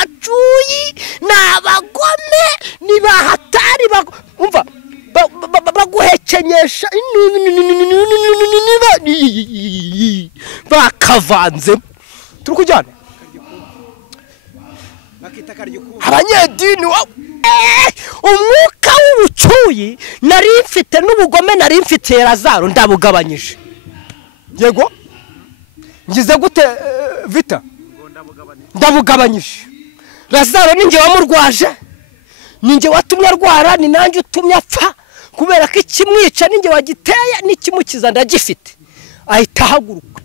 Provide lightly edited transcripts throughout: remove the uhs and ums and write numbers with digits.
n'abacuyi n'abagome nibahatari umva baguhekenyesha bakavanze turi kujyana abanyedini umwuka w'ubucuyi nari mfite n'ubugome nari mfite Lazaro ndabugabanyije yego ngize gute vita ndabugabanyije Lazaro ninjye wamurwaje ninjye watumye arwara ni nanjye utumye apfa kubera ko ikimwica ninjye wagiteye n'ikimukiza ndagifite ahita haguruka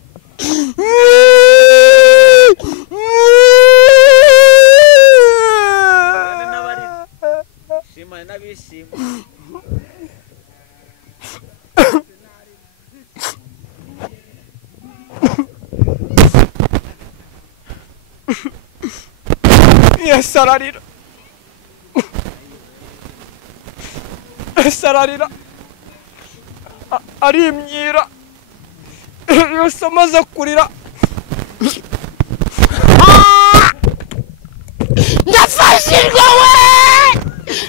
Yesu ararira Yesu ararira arimyira Yesu amaze kurira ndafashirwa we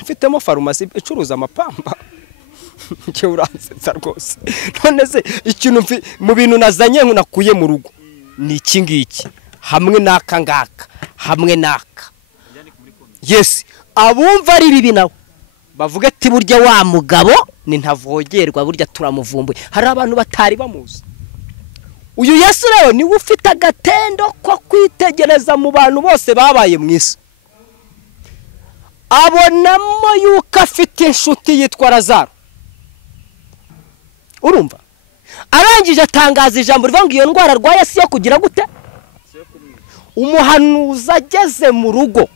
mfitemo farumasi icuruza amapamba cyo uransetsa rwose none se ikintu mu bintu nazanye nakuye mu rugo ni iki ngiki hamwe n'aka ngaka hamwe n'aka Yes abumva ari bibi nawe bavuga ati burya wa mugabo ni ntavogerwa burya turamuvumbuye hari abantu batari bamuzi uyu Yesu rero ni ufite agatendo ko kwitegereza mu bantu bose babaye mu isi abonamo yuko afite inshuti yitwa Lazaro urumva arangije atangaza ijambo rivuga ngo iyo ndwara arwaye si yo kugira gute umuhanuzi ageze mu rugo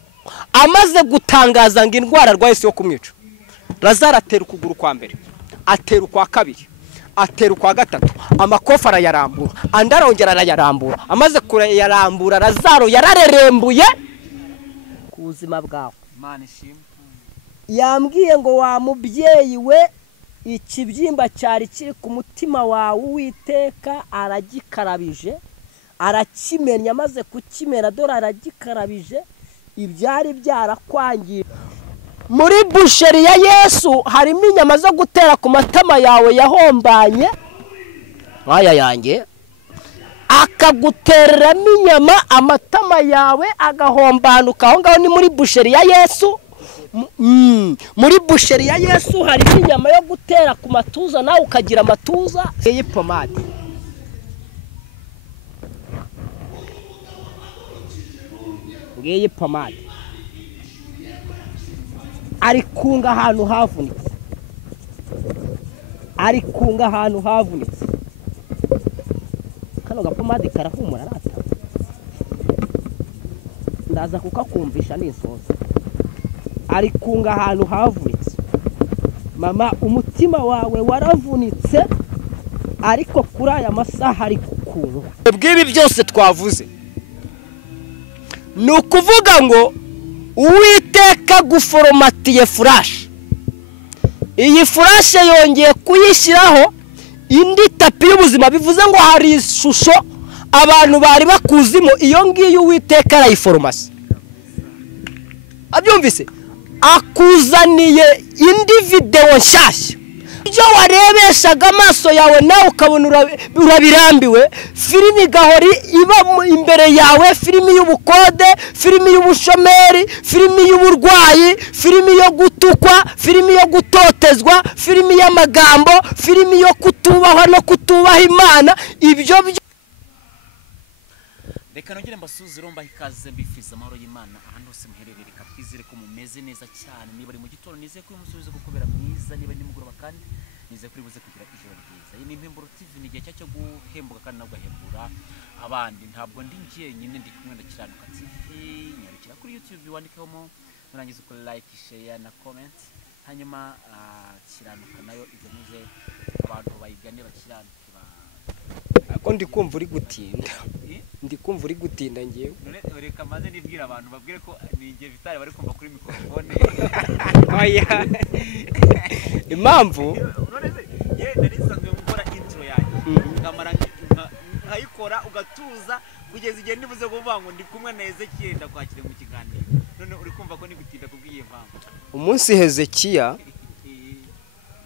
amaze gutangaza ngo indwara arwaye si yo kumwica Lazaro atera ukuguru kwa mbere atera ukwa kabiri atera ukwa gatatu amakofa arayarambura andarongera arayarambura amaze kurayarambura Lazaro yararerembuye ku buzima bwawe Imana ishimwe yambwiye ngo wa mubyeyi we ikibyimba cyari kiri ku mutima wawe Uwiteka aragikarabije arakimenya amaze kukimera dore aragikarabije ibyari byarakwangiye muri busheri ya Yesu harimo inyama zo gutera ku matama yawe yahombanye nkaya yanjye akagutereramo inyama amatama yawe agahombanuka aho ngaho ni muri busheri ya Yesu muri busheri ya Yesu harimo inyama yo gutera ku matuza nawe ukagira amatuza iyi pomade ngiyi pomade ari kunga ahantu havunitse kano gapomade karahumura rata ndaza kukakumvisha n'insoza ari kunga ahantu havunitse mama umutima wawe waravunitse ariko kuri aya masaha ari kukunga bw'ibi byose twavuze ni ukuvuga ngo Uwiteka guforomatiye flash iyi flash yongeye kuyishyiraho indi tapi y'ubuzima bivuze ngo hari ishusho abantu bari bakuzimo iyo ngiyo Uwiteka arayiforomasi abyumvise akuzaniye indi video nshyashya ibyo warebeshaga amaso yawe nawe ukabona urabirambiwe filimi gahori iba imbere yawe filimi y'ubukode filimi y'ubushomeri filimi y'uburwayi filimi yo gutukwa filimi yo gutotezwa filimi y'amagambo filimi yo kutubahwa no kutubaha Imana ibyo reka nongere mbasuze romba ikaze mbifiza amahoro y'Imana ahantu hose muherereye reka twizere ko mumeze neza cyane niba ari mu gitondo nize ko umusubizo gukobera mwiza niba ni mugoroba kandi nize kuri buze kugira ijoro ryiza iyi ni Impemburo TV ni igihe cyo guhembuka kandi nabwo hembura abandi ntabwo ndi ngiye nyine ndi kumwe na Kiranuka TV nyarukira kuri YouTube wandikamo murangiza ko like share na comment hanyuma Kiranuka nayo izemuze abantu bayigane bakiranuka ako ndikumva uri gutinda ngiye reka maze nibwira abantu babwire ko ninge Vitali bari kumva kuri mikrofone oya impamvu ye nari nsanzwe gukora intro yanjye ngamara nkayikora ugatuza kugeza igihe nibuze kuvuga ngo ndi kumwe na Ezechiel ndakwakire mu kiganiro umunsi Ezechiel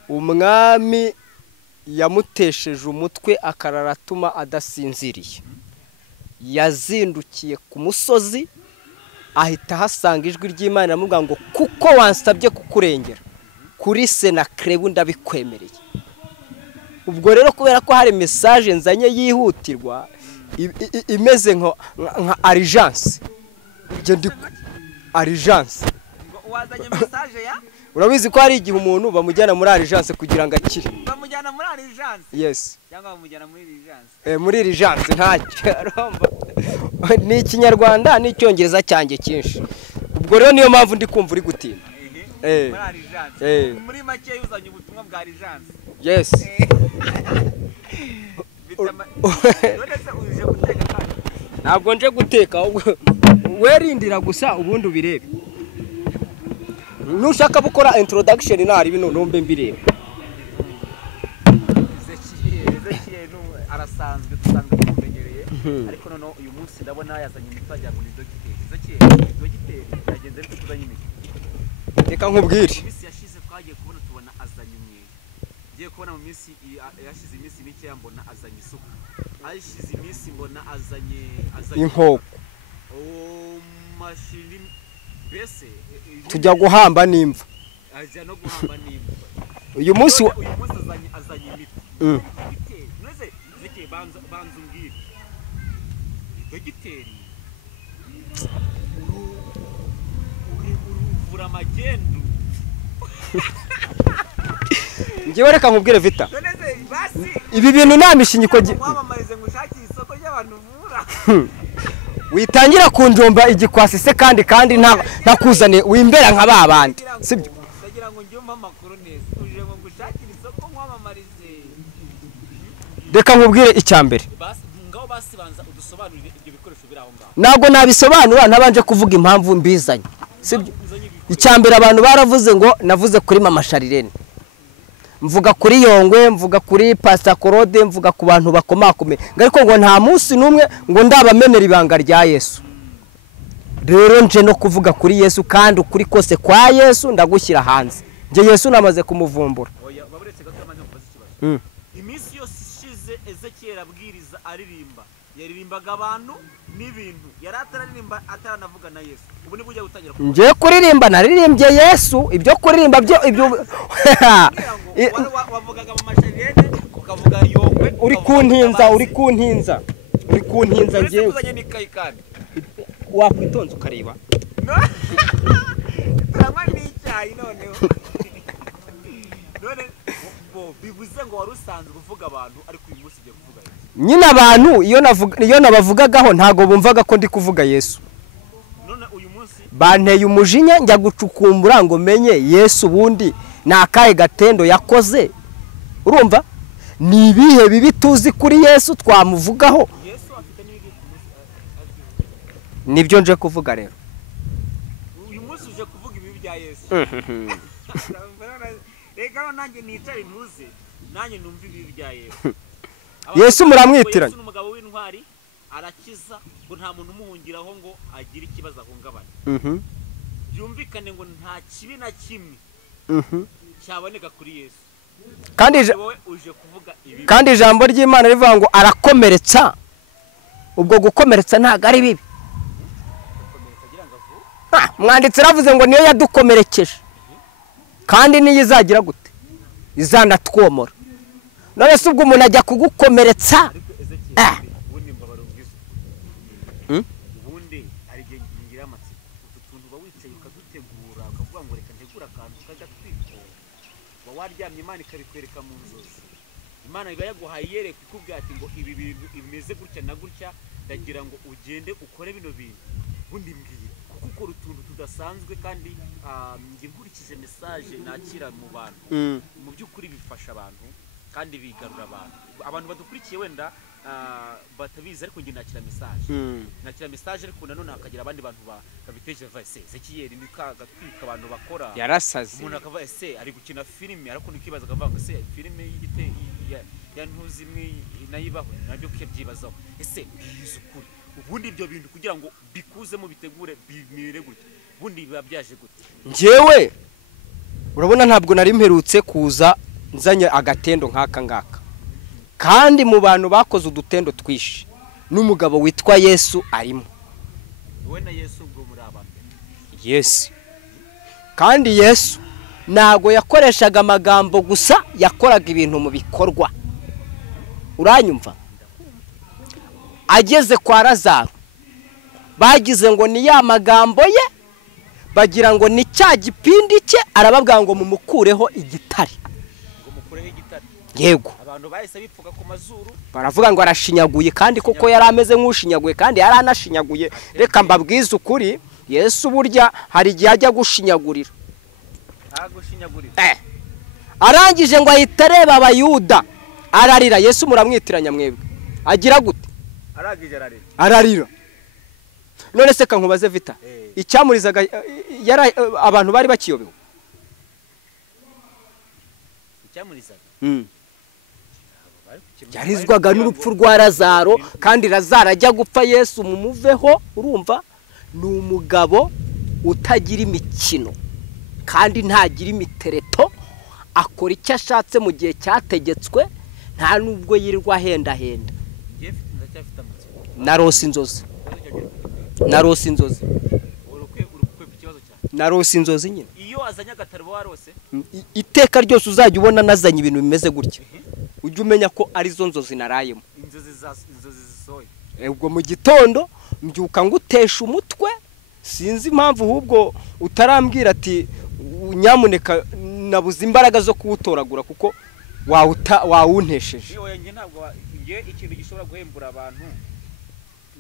umwami yamutesheje umutwe akararatuma adasinziriye yazindukiye ku musozi ahita hasanga ijwi ry'Imana ramubwira ngo kuko wansabye kukurengera kuri Senakeribu ndabikwemereye. Ubwo rero kubera ko hari message nzanye yihutirwa imeze nka urgence je ndi urgence wazanye message ya urabizi ko hari igihe umuntu bamujyana muri urgence kugira ngo akire bamujyana muri urgence yes cyangwa bamujyana muri urgence muri urgence ntacyo romba ni ikinyarwanda n'icyongereza cyanjye cyinshi. Ubwo rero niyo mpamvu ndi kumva uri gutinda muri make yuzanye ubutumwa bwa urgence. Yes. Ntabwo nje guteka werindira gusa ubundi ubirebe. Nushaka gukora introduction nari bino nombe mbirebe. Ezechiel arasanzwe dusanzwe kumenyereye ariko none uyu munsi ndabona yazanye imipajya ngo ni dogiteri. Ezechiel yagenze ariko tuzanye imiti. Reka nkubwire. Imisi yashize twagiye kubona tubona azanye umwe. Ngiye kubona mu minsi yashize iminsi mike yambona azanye isuka. Ayishize iminsi mbona azanye inkoko. Mashini bese tujya guhamba n'imva. Ajya no guhamba n'imva. Uyu munsi azanye imiti. Neze zike banza umbwire. Dogiteri. Uvura magendu. Ngiye reka nkubwire Vita. Ibi bintu namishinyiko wamamarize ngushaki isoko y'abantu vura. Witangira kunjomba igikwasi se kandi ntakuzane wimbera nka babandi. Sibyo? Ndagira ngo njye amakuru neza. Uje ngo ngushakire isoko nkwamamarize. Reka nkubwire icyambere. Ngaho basibanza udusobanurire ibyo bikoresho biraho ngaho. Ntabwo nabisobanura nabanje kuvuga impamvu mbizanye. Sibyo? Icyambere abantu baravuze ngo navuze kuri Mama Sharirene. Mvuga kuri Yongwe, mvuga kuri Pastor Korode, mvuga ku bantu bakomakome. Ariko ngo nta munsi numwe ngo ndabamenera ibanga rya Yesu. Rero nje no kuvuga kuri Yesu kandi ukuri kose kwa Yesu ndagushyira hanze. Nje Yesu namaze kumuvumbura. Oya baburetse gato amanye kubaza ikibazo. Imisi yose ishize Ezechiel abwiriza aririmba. Yaririmbaga abantu n'ibintu. Yari atararirimba ataranavuga na Yesu. Ubu ni bujya gutangira. Nje kuririmba naririmbye Yesu, ibyo kuririmba byo ibyo wavugaga mu mashariyene ukavuga Yongwe. Uri kuntinza ngiye. Uzanye n'ikayi kandi. Wakwitonza ukareba. Turanywa n'icyayi noneho. None bivuze ngo wari usanzwe uvuga abantu ariko uyu munsi ugiye kuvuga Yesu. Nyina abantu iyo nabavugagaho ntago bumvaga ko ndi kuvuga Yesu. None uyu munsi banteye umujinya njya gucukumbura ngo menye Yesu bundi nakaye gatendo yakoze. Urumva? Ni ibihe bibi tuzi kuri Yesu twamuvugaho. Yesu afite n'ibibi nibyo nje kuvuga rero. Uyu munsi uje kuvuga ibibi bya Yesu. Reka nanjye nicaye ntuze nanjye numva ibibi bya Yesu. Yesu muramwitiranye. Yesu n'umugabo w'intwari arakiza ngo nta muntu umuhungiraho ngo agire ikibazo ahungabanye. Byumvikane ngo nta kibi na kimwe cyaboneka kuri Yesu. Kandi ijambo ry'Imana rivuga ngo arakomeretsa. Ubwo gukomeretsa ntago ari bibi. Mwanditse ravuze ngo niyo yadukomerekeje. Kandi niyo izagira gute? Izanatwomora. None se ubwo umuntu ajya kugukomeretsa. Ubundi ari igihe ngira amatsiko. Utuntu bawicaye ukadutegura ukavuga ngo reka ntegura akantu kagatwiko. Waryamye Imana ikabikwereka mu nzozi. Imana iba yaguhaye yereka ikubwira ati ngo ibi bintu imeze gutya na gutya ndagira ngo ugende ukore bino bintu. Bundi mbwiye kuko ukora utuntu tudasanzwe kandi ngiye nkurikije message nakira mu bantu. Mu by'ukuri bifasha abantu kandi bigarura abantu badukurikiye wenda batabizi ariko ngiye nakira message ariko nanone hakagira abandi bantu babiteje vase Ezechiel ni gatwika abantu bakora yarasaze umuntu akava ari gukina filime ariko nikibaza akavuga ngo filime y'igite ya ntuzi imwe nayibaho nabyo kebyibazaho bwiza ukuri ubundi ibyo bintu kugira ngo bikuzemo bitegure bimire gute ubundi biba byaje gute njyewe urabona ntabwo nari mperutse kuza nzanye agatendo nk'aka ngaka kandi mu bantu bakoze udutendo twishi n'umugabo witwa Yesu arimo wowe na Yesu ubwo muri abambere Yesu kandi Yesu ntago yakoreshaga amagambo gusa yakoraga ibintu mu bikorwa uranyumva ageze kwa Lazaro bagize ngo ni ya magambo ye bagira ngo ni cya gipindi cye arababwira ngo mumukureho igitare ngo mukureho igitare yego abantu bahise bipfuka ku mazuru baravuga ngo arashinyaguye kandi koko yari ameze nk'ushinyaguye kandi yari anashinyaguye reka mbabwize ukuri Yesu burya hari igihe ajya gushinyagurira arangije ngo ahita areba abayuda ararira Yesu muramwitiranya mwebwe agira gute ararira none se kankubaze Vita icyamurizaga abantu bari bakiyobewe yarizwaga n'urupfu rwa Lazaro kandi Lazaro ajya gupfa Yesu mumuveho urumva ni umugabo utagira imikino kandi ntagira imitereto akora icyo ashatse mu gihe cyategetswe nta nubwo yirirwa henda narose inzozi narose inzozi nyine iyo azanye agataro warose iteka ryose uzajya ubona nazanye ibintu bimeze gutya ujye umenya ko ari zo nzozi narayemo inzozi zisoye ubwo mu gitondo mbyuka ngutesha umutwe sinzi impamvu ahubwo utarambwira ati nyamuneka nabuze imbaraga zo kuwutoragura kuko wawuntesheje ntabwo ikintu gishobora guhembura abantu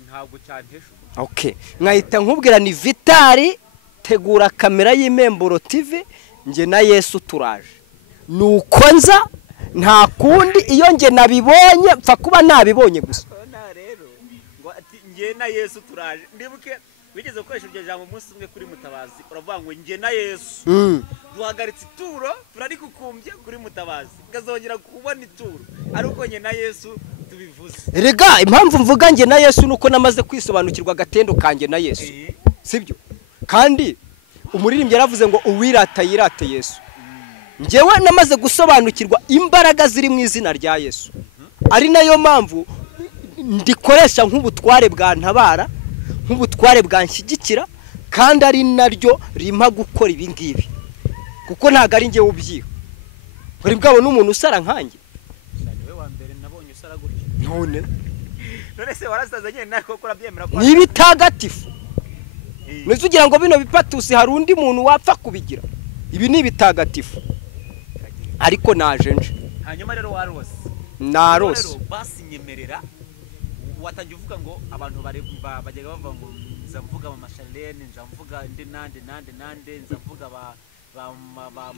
ntabwo cyantesha okay nkahita nkubwira ni Vitali tegura kamera y'Imemburo TV nge na Yesu turaje nuko nza nta kundi iyo nge nabibonye pfa kuba nabibonye gusa rero ngo ati nge na Yesu turaje ndibuke wigeze gukoresha ibyo jambo umunsi umwe kuri Mutabazi uravuga ngo nge na Yesu duhagaritse ituro turarikukumbye kuri Mutabazi gazongera kubona ituro ari uko nge na Yesu tubivuze rega impamvu mvuga nge na Yesu nuko namaze kwisobanukirwa agatendo kanjye na Yesu sibyo kandi umuririmbyi yaravuze ngo uwirata yirate Yesu ngewe namaze gusobanukirwa imbaraga ziri mu izina rya Yesu ari nayo mpamvu ndikoresha nk'ubutware bwa ntabara nk'ubutware bwanshyigikira kandi ari naryo rimpa gukora ibi ngibi kuko ntago ari ngewe ubyiha buri bwabo n'umuntu usara nkanjye niwe wa mbere nabonye usara gutya none se warasazanye nako kurabyemera ko ni bitagatifu nese ugira ngo bino bipatusi hari undi muntu wapfa kubigira ibi ni bitagatifu ariko naje nje hanyuma rero warose narose basinyemerera watangiye uvuga ngo abantu bajyaga bavuga ngo nzavuga mu mashalene nzavuga nande nzavuga ba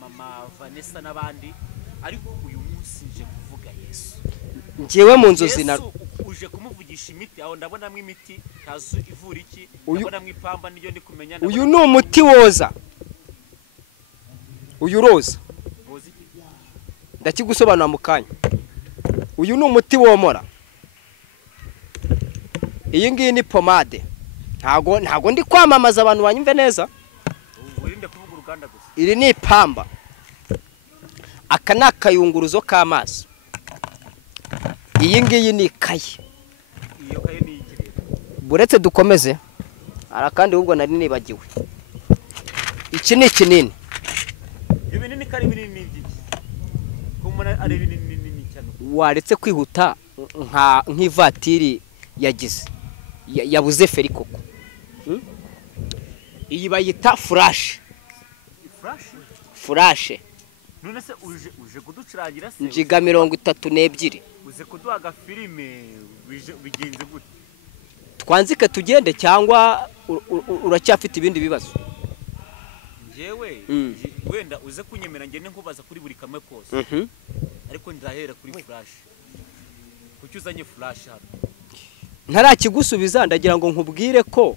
mama Vanessa nabandi ariko uyu munsi nje kuvuga Yesu ngewe mu nzozi na uje kumuvugisha imiti aho ndabona mu imiti tazu ivura iki ndabona mu ipamba niyo ndi kumenya uyu ni umuti woza uyu roza ndakigusobanura mu kanya uyu ni umuti womora iyi ngiyi ni pomade ntago ndi kwamamaza abantu banyumve neza urinde kuvuga uruganda gusa iri ni ipamba aka ni akayunguruzo k'amazi iyi ngiyi ni ikayi iyo kayi ni ikirere buretse dukomeze arakandi ahubwo nari nibagiwe iki ni kinini ibinini kari binini byiki kumana ari binini cyane waretse kwihuta nk'ivatiri yagize yabuze feri koko iyi bayita flash none se uje kuducurangira se njiga 32 uze kuduha agafilime bigenze gute twanzike tugende cyangwa uracyafite ibindi bibazo jewe wenda uze kunyemera ngene nkubaza kuri buri kamwe kose ariko ndahera kuri flash kucyuzanye flash hano ntarakigusubiza ndagira ngo nkubwire ko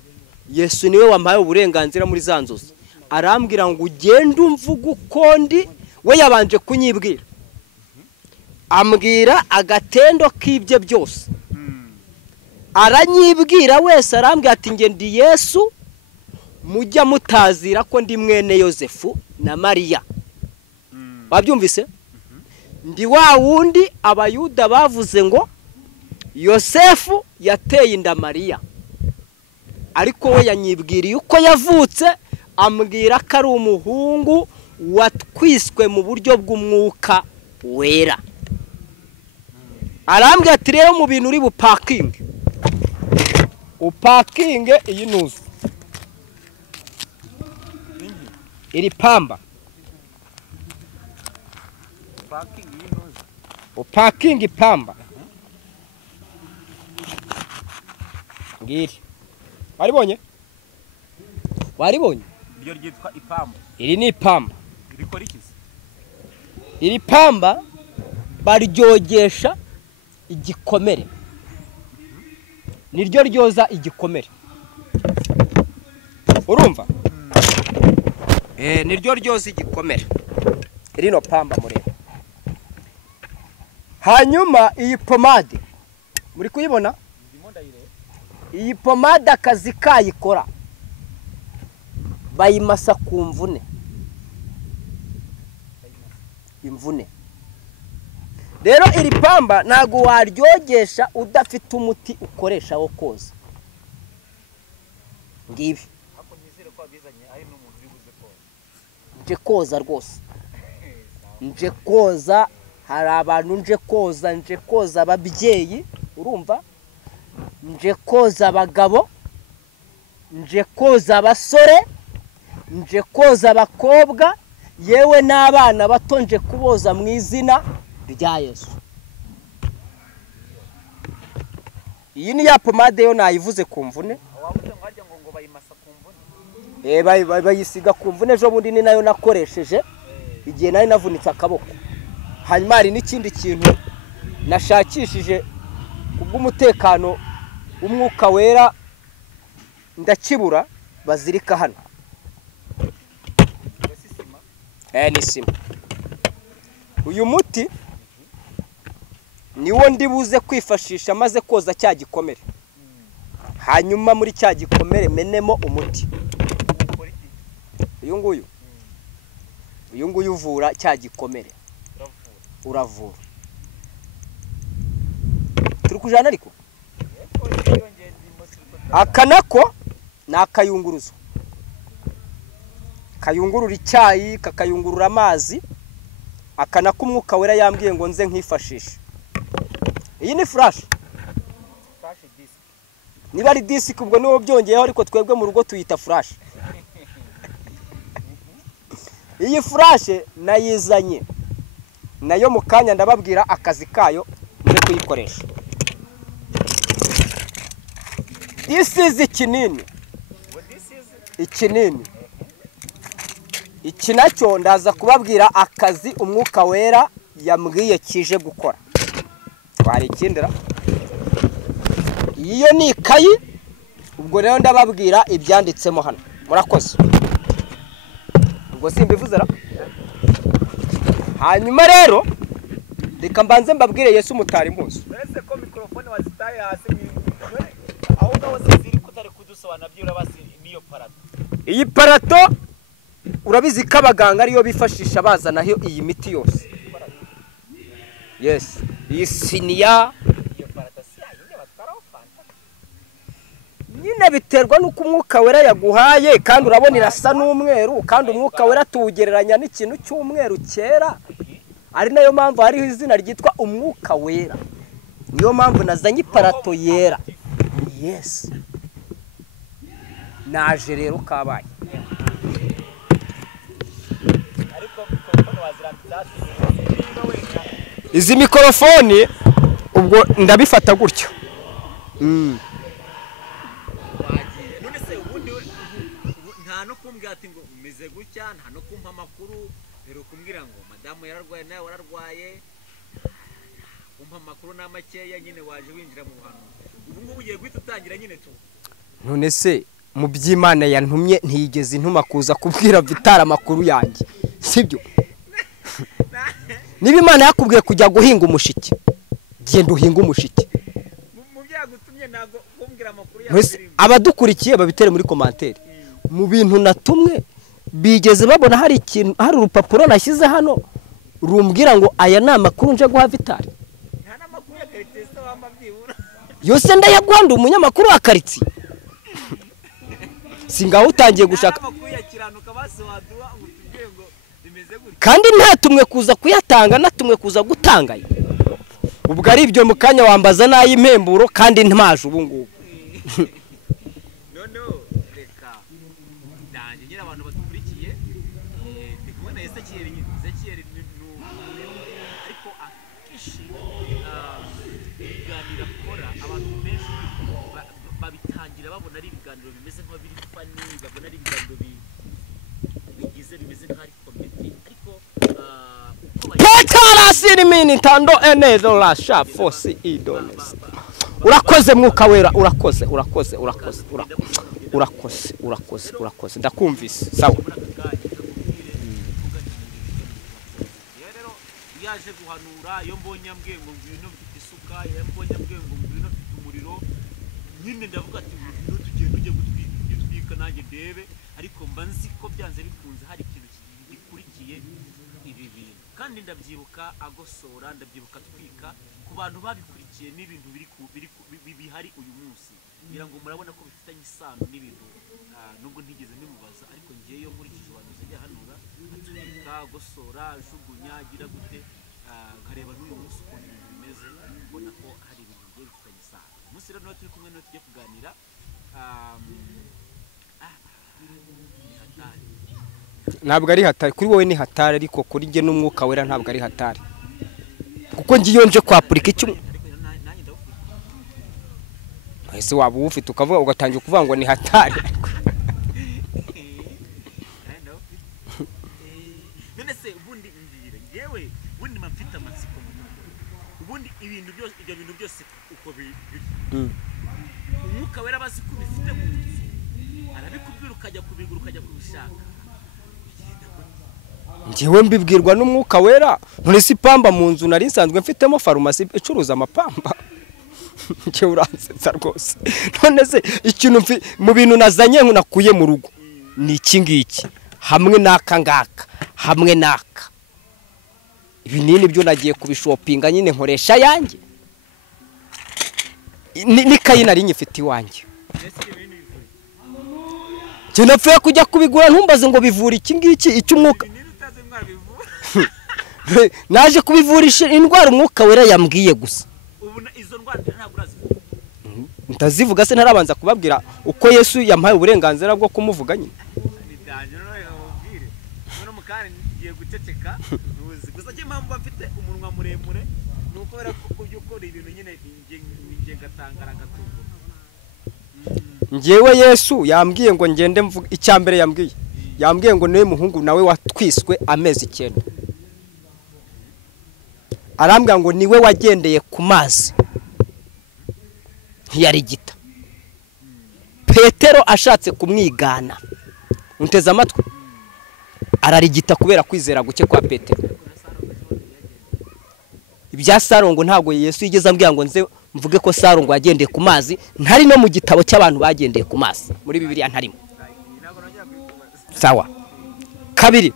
Yesu niwe wampaye uburenganzira muri za nzozi arambwira ngo ugende umvuga ukondi we yabanje kunyibwira ambwira agatendo k'ibye byose aranyibwira wese arambwira ati nge ndi Yesu mujya mutazira ko ndi mwene Yosefu na Mariya. Wabyumvise? Ndi wa wundi abayuda bavuze ngo Yosefu yateye inda Mariya, ariko we yanyibwiriye uko yavutse, ambwira ko ari umuhungu watwiswe mu buryo bw'umwuka wera. Arambwira ati rero mu bintu uri bupakinge, upakinge iyi nuzu, iri pamba, upakinge ipamba ngiri. Waribonye? Waribonye? Iryo ryitwa ipamba. Iri ni ipamba. Rikora iki? Iri pamba baryogesha igikomere, niryo ryoza igikomere. Urumva? Niryo ryoza igikomere. Rino pamba mureba. Hanyuma iyi pomade muri kuyibona? Iyi pomade akazi kayikora bayimasa ku mvune, imvune. Rero iri pamba ntago waryogesha udafite umuti ukoresha wo koza. Ngibi nje koza rwose, nje koza. Hari abantu nje koza ababyeyi, urumva? Nje koza abagabo, nje koza abasore, nje koza abakobwa, yewe n'abana bato nje kuboza mu izina rya Yesu. Iyi ni ya pomade yo nayivuze ku mvune. Wavuze ngajya ngo bayimasa ku mvune? Bayisiga ku mvune. Ejo bundi ni nayo nakoresheje igihe nari navunitse akaboko. Hanyuma hari n'ikindi kintu nashakishije kubw'umutekano umwuka wera ndakibura, bazirika hano. Ni sima. Uyu muti niwo ndibuze kwifashisha maze koza cya gikomere. Hanyuma muri cya gikomere menemo umuti. Uyu nguyu uvura cya gikomere. Uravura. Turi kujana ariko? Aka nako ni akayunguruzo. Kayungurura icyayi, kakayungurura amazi. Aka nako umwuka wera yambwiye ngo nze nkifashisha. Iyi ni flash. Niba ari disk ubwo niwo byongeyeho, ariko twebwe mu rugo tuyita flash. Iyi flash nayizanye nayo mu kanya ndababwira akazi kayo nje kuyikoresha. This is ikinini. Ikinini. Iki nacyo ndaza kubabwira akazi umwuka wera yambwiye kije gukora. Twari ikindira. Iyo ni ikayi, ubwo rero ndababwira ibyanditsemo hano. Murakoze. Ubwo simbivuze ra. Hanyuma rero reka mbanze mbabwire Yesu mutari muzi. Mbese ko mikrofone wazitaye hasi aho ngaho ziri kutari kudusobanura byura basi niyo parato. Iyi parato urabizi ko abaganga ariyo bifashisha bazanaho iyi miti yose. Yes, iyi siniya iyo parato si ayine batwaraho fanta. Nyine biterwa nuko umwuka wera yaguhaye, kandi urabona irasa n'umweru, kandi umwuka wera tuwugereranya n'ikintu cy'umweru cyera. Ari nayo mpamvu hariho izina ryitwa umwuka wera. Niyo mpamvu nazanye iparato yera. Yes. Naje rero kabaye. Ariko mikrofone wazirambitse izi mikrofone ubwo ndabifata gutyo. None se ubundi nta no kumbwira ati ngo umeze gutya, nta no kumpa amakuru, rero kumbwira ngo madamu yararwaye nawe wararwaye, kumpa amakuru n'amakeya nyine waje winjira mu hantu. Ubu ngubu ugiye guhita utangira nyine tu. None se mu by'Imana yantumye ntiyigeze intuma kuza kubwira Vitara amakuru yanjye, sibyo? Niba Imana yakubwiye kujya guhinga umushiki, genda uhinga umushiki. Mu byagutumye abadukurikiye babitere muri commentaire mu bintu natumwe bigeze babona hari ikintu hari urupapuro nashyize hano rumbwira ngo aya ni amakuru nje guha Vitali nta namakuru ya karitsiye wamabyibura yose ndayagwanda umunyamakuru wa karitsiye singaho utangiye gushaka kandi ntatumwe kuza kuyatanga natumwe kuza gutangaye ubwo ari ibyo mu kanya wambaza n'ay'impemburo kandi ntaje ubu ngubu noneho reka ndanje nyira abantu badukurikiye ndi kubona Ezechiel ariko akishi ibiganiro akora abantu benshi babitangira babona ari ibiganiro bimeze nko biri fani babona ari ibiganiro bigize bimeze nk'ari comedy ariko Petarasiri mini tando enezo la sha fosi idones urakoze mwuka wera urakoze ndakumvise sawa rero yaje guhanura yo mbonye ambwiye ngo ngwino mfite isuka yo mbonye ambwiye ngo ngwino mfite umuriro nyine ndavuga ati ngwino tugende ujye gutwika nanjye ndebe ariko mba nzi ko byanze bikunze hari ikintu gikurikiye ibi bintu kandi ndabyibuka agosora ndabyibuka twika ku bantu babikurikiye n'ibintu bihari uyu munsi ngira ngo murabona ko bifitanye isano n'ibintu nubwo ntigeze nimubaza ariko ngiye yo muri abantu zijya hanura atwika agosora jugunya agira gute nkareba n'uyu munsi ukuntu ibintu bimeze mbona ko hari ibintu bigiye bifitanye isano umunsi rero niba turi kumwe niba tugiye kuganira ntabwo ari hatari kuri wowe ni hatari ariko kuri nge n'umwuka wera ntabwo ari hatari kuko ngiye nje kwapurika icyo ese waba ufite ukavuga ugatangira kuvuga ngo ni hatari none se ubundi mbire yewe ubundi mfite amatsiko ubundi ibintu byose ibyo bintu byose uko umwuka wera bazi ko bifite mu nzu arabikubwira ukajya kubigura ukajya kubishaka ngewe mbibwirwa n'umwuka wera none si pamba mu nzu nari nsanzwe mfitemo farumasi icuruza amapamba nge uransetsa rwose none se ikintu mu bintu nazanye nakuye mu rugo ni iki ngiki hamwe n'aka ngaka hamwe n'aka ibinini byo nagiye kubishopinga nyine nkoresha yanjye n'ikayi nari nyifite iwanjye nge napfuye kujya kubigura ntumbaze ngo bivura iki ngiki icy'umwuka naje kubivurisha indwara umwuka wera yambwiye gusa ubu izo ndwara ntabwo urazivuga ndazivuga se ntarabanza kubabwira uko Yesu yampaye uburenganzira bwo kumuvuga nyine nidanje no ubwire none mukare ngiye guceceka uzi gusa cyo mpamvu mfite umunwa muremure nuko vera ko byukora ibintu nyine ngiye gatangara gatungo ngewe Yesu yambwiye ngo ngende mvuga icyambere yambwiye ngo niwe muhungu nawe watwiswe amezi 9 arambwira ngo niwe wagendeye ku mazi ntiyarigita Petero ashatse kumwigana unteze amatwi ararigita kubera kwizera guke kwa Petero ibya Sarongo ntabwo Yesu yigeze ambwira ngo nze mvuge ko Sarongo yagendeye ku mazi ntari no mu gitabo cy'abantu bagendeye ku mazi muri Bibiliya ntarimo sawa kabiri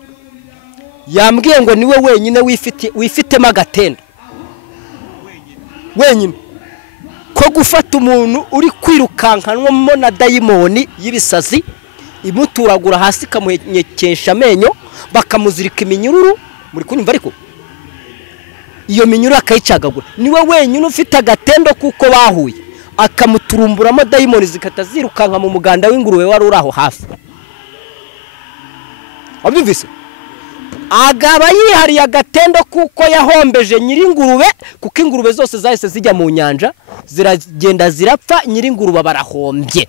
yambwiye ngo niwe wenyine wifitemo agatendo wenyine ko gufata umuntu uri kwirukankanwamo na dayimoni y'ibisazi imuturagura hasi kamunyekesha amenyo bakamuzirika iminyururu muri kunyumva ariko iyo minyururu akayicagagura niwe wenyine ufite agatendo kuko bahuye akamuturumburamo dayimoni zikata zirukanka mu muganda w'ingurube wari uri aho hafi wabyumvise agaba yihariye agatendo kuko yahombeje nyiringurube kuko ingurube zose zahise zijya mu nyanja ziragenda zirapfa nyiringurube barahombye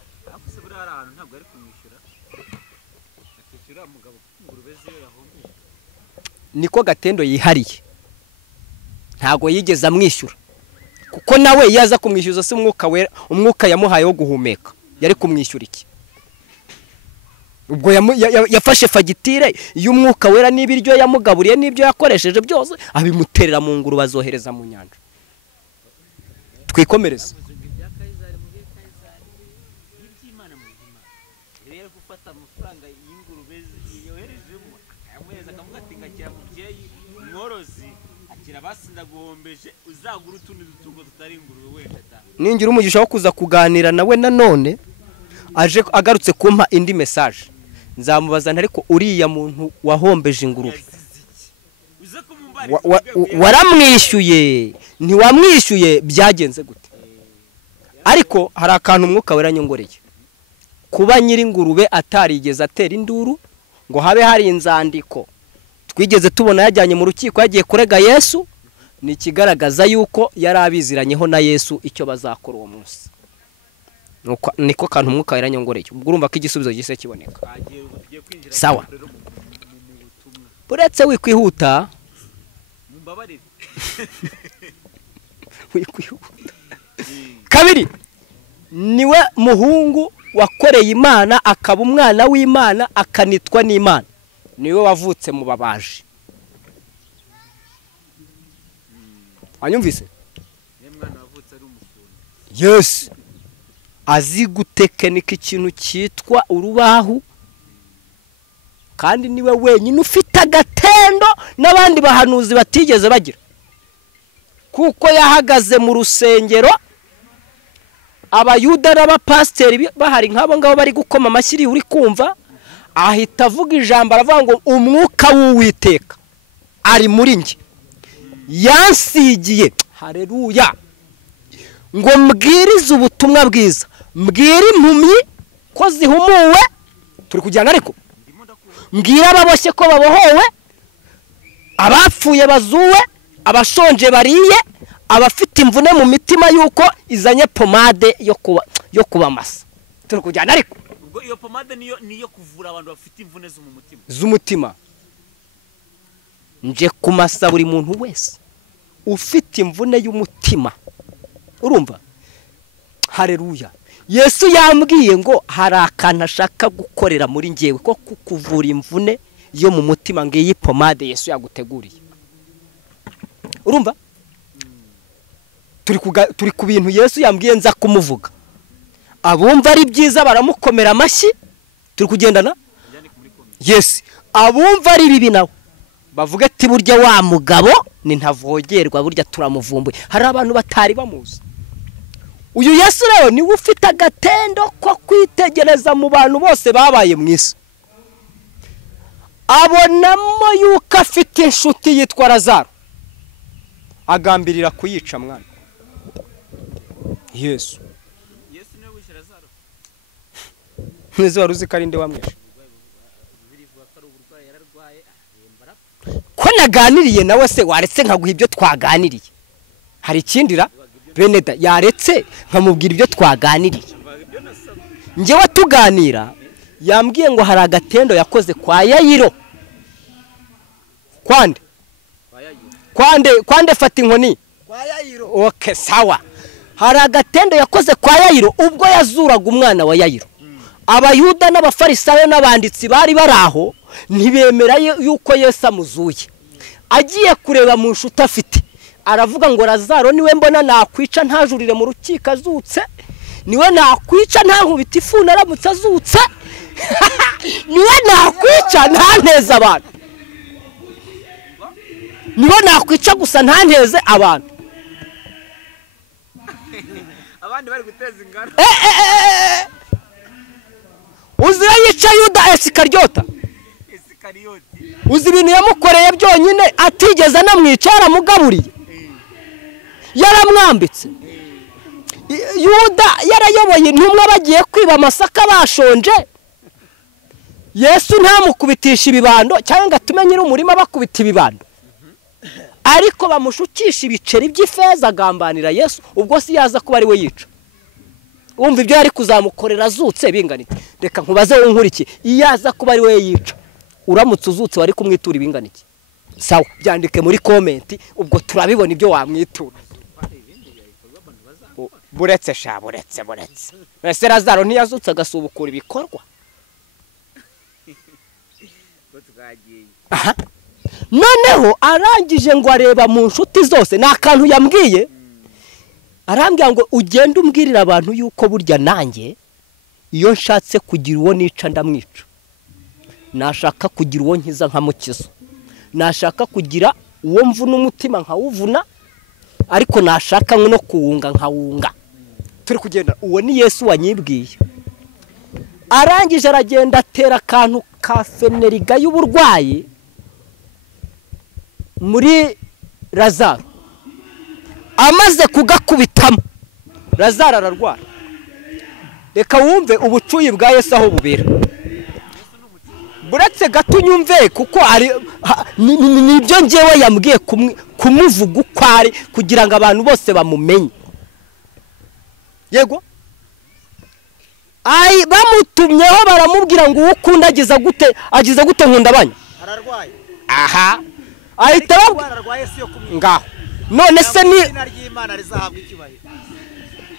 niko gatendo yihariye ntago yigeze amwishyura kuko nawe yaza kumwishyuza se umwuka yamuhaye wo guhumeka yari kumwishyura iki ubwo yafashe fagitire y'umwuka wera n'ibiryo yamugaburiye n'ibyo yakoresheje byose abimuterera mu nguru bazohereza mu nyanja twikomereza umubyeyi mworozi akira basinda guhombeje uzagura utundi dutungo tutari ingurube wenda ta ningira umugisha wo kuza kuganira nawe nanone aje agarutse kumpa indi message nzamubaza ariko uriya muntu wahombeje ingurube waramwishyuye ntiwamwishyuye byagenze gute ariko hari akantu umwuka wera nyongoreye kuba nyiri ingurube atarigeze atera induru ngo habe hari inzandiko twigeze tubona yajyanye mu rukiko yagiye kurega Yesu ni ikigaragaza yuko yari abiziranyeho na Yesu icyo bazakora uwo munsi niko kantu umwuka wera nyongoreye ubwo urumva ko igisubizo gise kiboneka sawa buretse wikwihuta kabiri niwe muhungu wakoreye Imana akaba umwana w'Imana akanitwa n'Imana niwe wavutse mu babaji anyumvise yes azi gutekenika ikintu cyitwa urubahu kandi niwe wenyine ufite agatendo n'abandi bahanuzi batigeze bagira kuko yahagaze mu rusengero abayuda n'abapasteri bahari nk'abo ngabo bari gukoma amashyiri uri kumva ahita avuga ijambo aravuga ngo umwuka w'Uwiteka ari muri nge yansigiye haleluya ngo mbwirize ubutumwa bwiza mbwira impumyi ko zihumuwe turi kujyana ariko mbwira ababoshye ko babohowe abapfuye bazuwe abashonje bariye abafite imvune mu mitima yuko izanye pomade yo kubamasa turi kujyana ariko ubwo iyo pomade niyo kuvura abantu bafite imvune z'umutima nje kumasa buri muntu wese ufite imvune y'umutima urumva haleluya Yesu yambwiye ngo hari akantu ashaka gukorera muri ngewe ko kukuvura imvune yo mu mutima ngiyi pomade Yesu yaguteguriye urumva turi ku bintu Yesu yambwiye nza kumuvuga abumva ari byiza baramukomera amashyi turi kugendana yes abumva ari bibi nawe bavuga ati burya wa mugabo ni ntavogerwa burya turamuvumbuye hari abantu batari bamuzi uyu Yesu rero ni ufite agatendo ko kwitegereza mu bantu bose babaye mu isi abonamo yuko afite inshuti yitwa Lazaro agambirira kuyica mwana Yesu niwe wishe Lazaro nzi waruzi ko ari nde wamwishe ko naganiriye nawe se waretse nkaguha ibyo twaganiriye hari ikindira Beneda yaretse nkamubwira ibyo twaganiriye ngewe tuganira yambwiye ngo hari agatendo yakoze kwa Yayiro kwande fata inkoni kwa Yayiro okay sawa hari agatendo yakoze kwa Yayiro ubwo yazuraga umwana wa Yayiro abayuda n'abafarisayo n'abanditsi bari baraho ntibemera yuko Yesu amuzuye agiye kureba mu nshuti afite aravuga ngo Lazaro niwe mbona nakwica ntajurire mu rukiko azutse niwe nakwica ntankubita ifuna aramutse azutse niwe nakwica ntanteze abantu niwe nakwica gusa ntanteze abantu abandi bari guteza ingaro uzira yica Yuda Iskariyota uzi ibintu yamukoreye byonyine atigeze anamwica yaramugaburiye yaramwambitse Yuda yarayoboye intumwa bagiye kwiba amasaka bashonje Yesu ntamukubitisha ibibando cyangwa atume nyiri umurima bakubita ibibando ariko bamushukisha ibiceri by'ifeza agambanira Yesu ubwo si yaza kuba ari we yica umva ibyo yari kuzamukorera azutse binganike reka nkubaze wowe nkuriki iyaza kuba ari we yica uramutse uzutse wari kumwitura ibinganike sawa byandike muri comment ubwo turabibona ibyo wamwitura buretse ese Lazaro ntiyazutse agasubukura ibikorwa aha noneho arangije ngo areba mu nshuti zose nta kantu yambwiye arambwira ngo ugende umbwirira abantu yuko burya nanjye iyo nshatse kugira uwo nica ndamwica nashaka kugira uwo nkiza nkamukiza nashaka kugira uwo mvuna umutima nkawuvuna ariko nashaka no kuwunga nkawunga. Turi kugenda uwo ni Yesu wanyibwiye. Arangije aragenda atera akantu ka feneriga y'uburwayi muri Lazaro. Amaze kugakubitamo Lazaro ararwara. Reka wumve ubucuyi bwa Yesu aho bubera. Buretse gato nyumve kuko ari nibyo ngewe yambwiye kumuvuga uko ari kugira ngo abantu bose bamumenye. Yego ai bamutumyeho baramubwira ngo ukunda agize gute nkundabanya ararwaye. Aha ahita ararwaye si yo kumwe ngaho none se ni izina ry'Imana rizahabwa icyubahiro.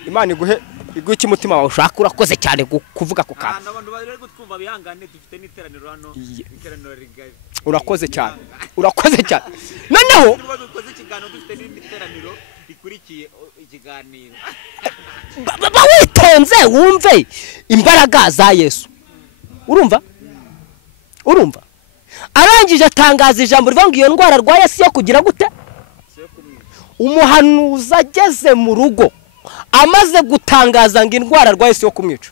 Imana iguhe iki mutima wawe ushaka urakoze cyane kuvuga ku kantu. Abantu bari gutwumva bihangane dufite n'iteraniro hano iteraniro rigari. Urakoze cyane noneho dukoze ikiganiro dufite n'iteraniro rikurikiye ikiganiro. Witonze wumve imbaraga za Yesu. Urumva arangije atangaza ijambo rivuga ngo iyo ndwara arwaye si yo kugira gute. Umuhanuzi ageze mu rugo amaze gutangaza ngo indwara arwaye si yo kumwica.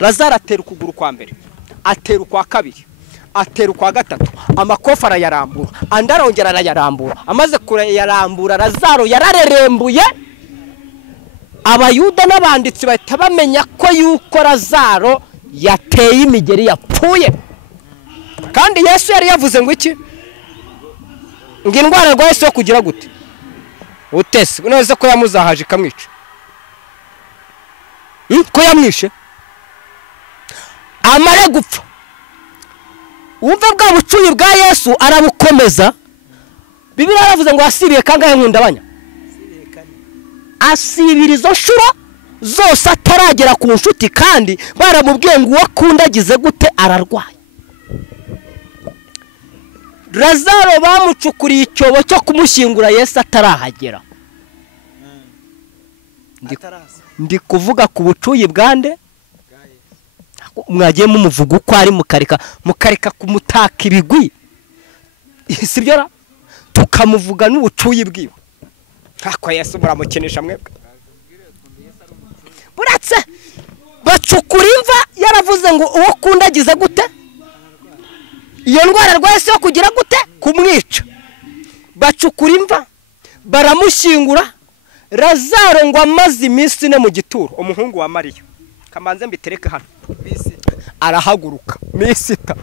Lazaro atera ukuguru kwa mbere, atera ukwa kabiri, atera ukwa gatatu, amakofa arayarambura, andi arongera arayarambura. Amaze kurayarambura Lazaro yararerembuye. Abayuda n'abanditsi bahita bamenya ko yuko Lazaro yateye imigeri yapfuye. Kandi Yesu yari yavuze ngo iki? Ngo indwara arwaye si yo kugira gute. Utese uneze ko yamuzahaje ikamwica. Ko yamwishe amare gupfa. Wumve bwa bucuyi bwa Yesu arabukomeza. Bibiliya yaravuze ngo asibiye kangahe nkundabanya. Asibira izo nshuro zose ataragera ku nshuti kandi baramubwiye ngo uwo akundagize gute ararwaye. Lazaro bamucukuriye icyobo cyo kumushyingura Yesu atarahagera. Ndi kuvuga ku bucuyi bwande mwagiye mumuvuga uko ari mukareka kumutaka ibigwi. Sibyo ra tukamuvuga n'ubucuyi bwiwe. Kako Yesu muramukenesha mwebwe. Buratse bacukura imva yaravuze ngo uwo kundagize gute. Iyo ndwara arwaye si yo kugira gute kumwica. Bacukura imva baramushyingura. Lazaro ngo amaze iminsi ine mu gituro. Umuhungu wa Mariya kamanze mbitereke hano arahaguruka misita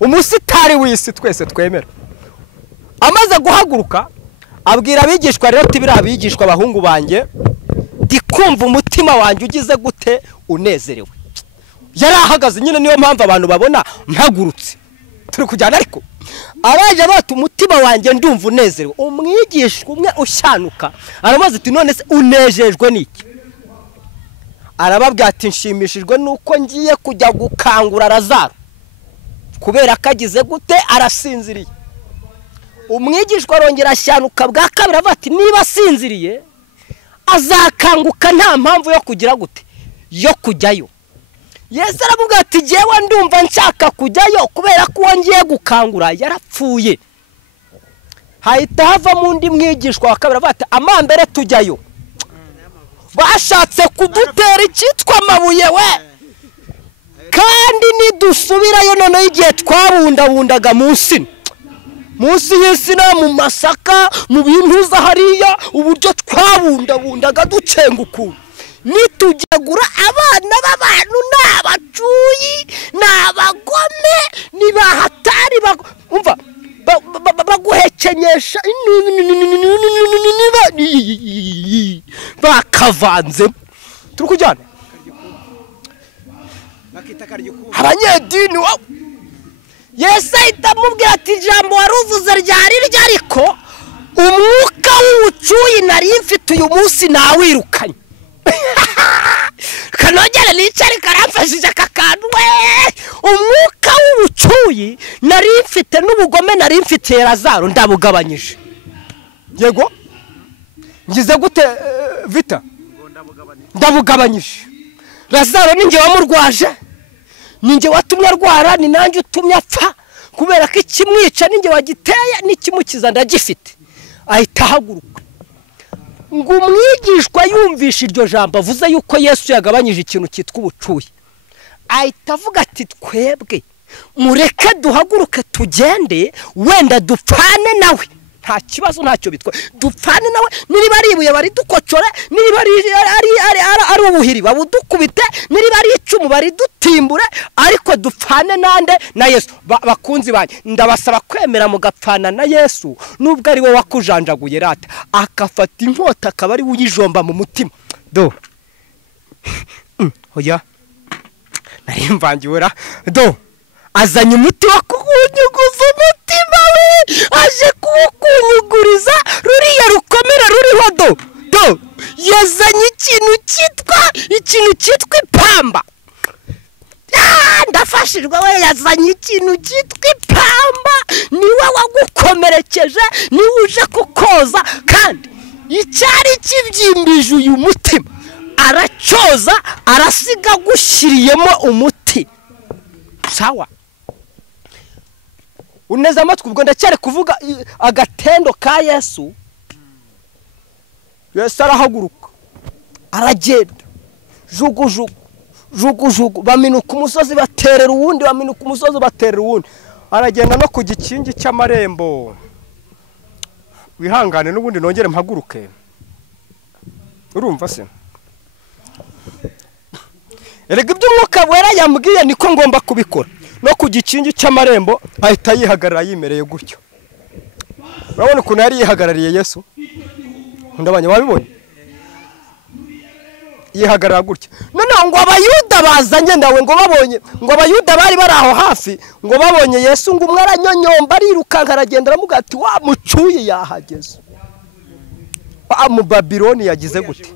umusitari w'isi twese twemera. Amaze guhaguruka abwira abigishwa rero ati bira abigishwa abahungu banjye ndikumva umutima wanjye ugize gute unezerewe. Yari ahagaze nyine niyo mpamvu abantu babona mpagurutse turi kujyana ariko araje bati umutima wanjye ndumva unezerewe. Umwigishwa umwe ushanuka aramaze ati none se unejejwe niki? Arababwira ati nshimishijwe nuko ngiye kujya gukangura Lazaro kubera kagize gute arasinziriye. Umwigishwa arongera ashanuka bwa kabiri bati niba asinziriye azakanguka nta mpamvu yo kugira gute yo kujyayo. Yesu aravuga ati jewe ndumva nshaka kujyayo kubera ko ngiye gukangura yarapfuye. Hahita hava mu ndi mwigishwa wa kabiri bati amambere tujyayo. Bashatse kudutera icyitwa amabuye we kandi nidusubirayo none igihe twabundabundaga munsi y'isina mu masaka mu bintu za hariya uburyo twabundabundaga ducenguku nitugegura abana b'abantu n'abacuyi n'abagome nibahatari umva baguhekenyesha bakavanze turi kujyana abanyedini wa Yesu ahita amubwira ati ijambo waruvuze ryari ariko umwuka w'ubucuyi nari mfite uyu munsi nawirukanye. Kanogera nicari karamfashije akakantu we umwuka w'ubucuyi nari mfite n'ubugome nari mfite Lazaro ndabugabanyije. Yego ngize gute Vita ndabugabanyije. Lazaro ninjye wamurwaje ninjye watumye arwara ni nanjye utumye apfa kubera ko ikimwica ninjye wagiteye n'ikimukiza ndagifite. Ahita ahaguruka ngo umwigishwa yumvisha iryo jambo avuze yuko Yesu yagabanyije ikintu cyitwa ubucuye. Ahita avuga ati twebwe mureke duhaguruke tugende wenda dupfane nawe, nta kibazo ntacyo bitwa, dupfane nawe, niba ari ibuye bari dukocore, niba ari ubuhiri babudukubite, niba ari icumu bari dutimbure, ariko dupfane nande na Yesu. Bakunzi banje ndabasaba kwemera mugapfana na Yesu nubwo ari we wakujanjaguye rata, akafata inkota akaba ari uyijomba mu mutima. Do hoya narimvangiwe ra do azanye umuti wa kugunyuguza umutima we, aje kuwukunyuguriza ruriya rukomera ruriho do yazanye ikintu cyitwa ipamba. Ndafashijwe we, yazanye ikintu cyitwa ipamba, niwe wagukomerekeje, niwe uje kukoza, kandi icyari kibyimbije uyu mutima aracyoza, arasiga gushyiriyemo umuti. Sawa, uneza amatwi ubwo ndacyari kuvuga agatendo ka Yesu. Yesu arahaguruka aragenda jugujugu baminuka umusozi baterera uwundi, baminuka umusozi baterera uwundi, aragenda no ku gikingi cy'amarembo. Wihangane n'ubundi nongere mpaguruke, urumva se? Erega ibyo Umwuka Wera yambwiye niko ngomba kubikora. No ku gikingi cy'amarembo ahita yihagarara yimereye gutyo. Urabona ukuntu yari yihagarariye Yesu? Ndabanye wabibonye? Yihagarara gutyo. Noneho ngo abayuda bazanye ndawe ngo babonye, ngo abayuda bari bari aho hafi, ngo babonye Yesu ngo umwe aranyonyomba arirukanka aragenda aramuga ati wa mucuye yahageze. Mu Babiloni yagize gute?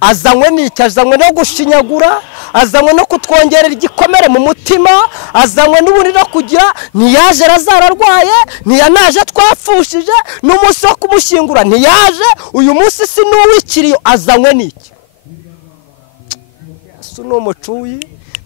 Azanywe n'iki? Azanywe no gushinyagura, azanywe no kutwongerera igikomere mu mutima, azanywe n'uburi no kugira ntiyaje razararwaye, ntiyanaje twafushije, n'umunsi wo kumushyingura ntiyaje, uyu munsi si n'uwikiriyo. Azanywe n'iki? Yesu ni umucuyi,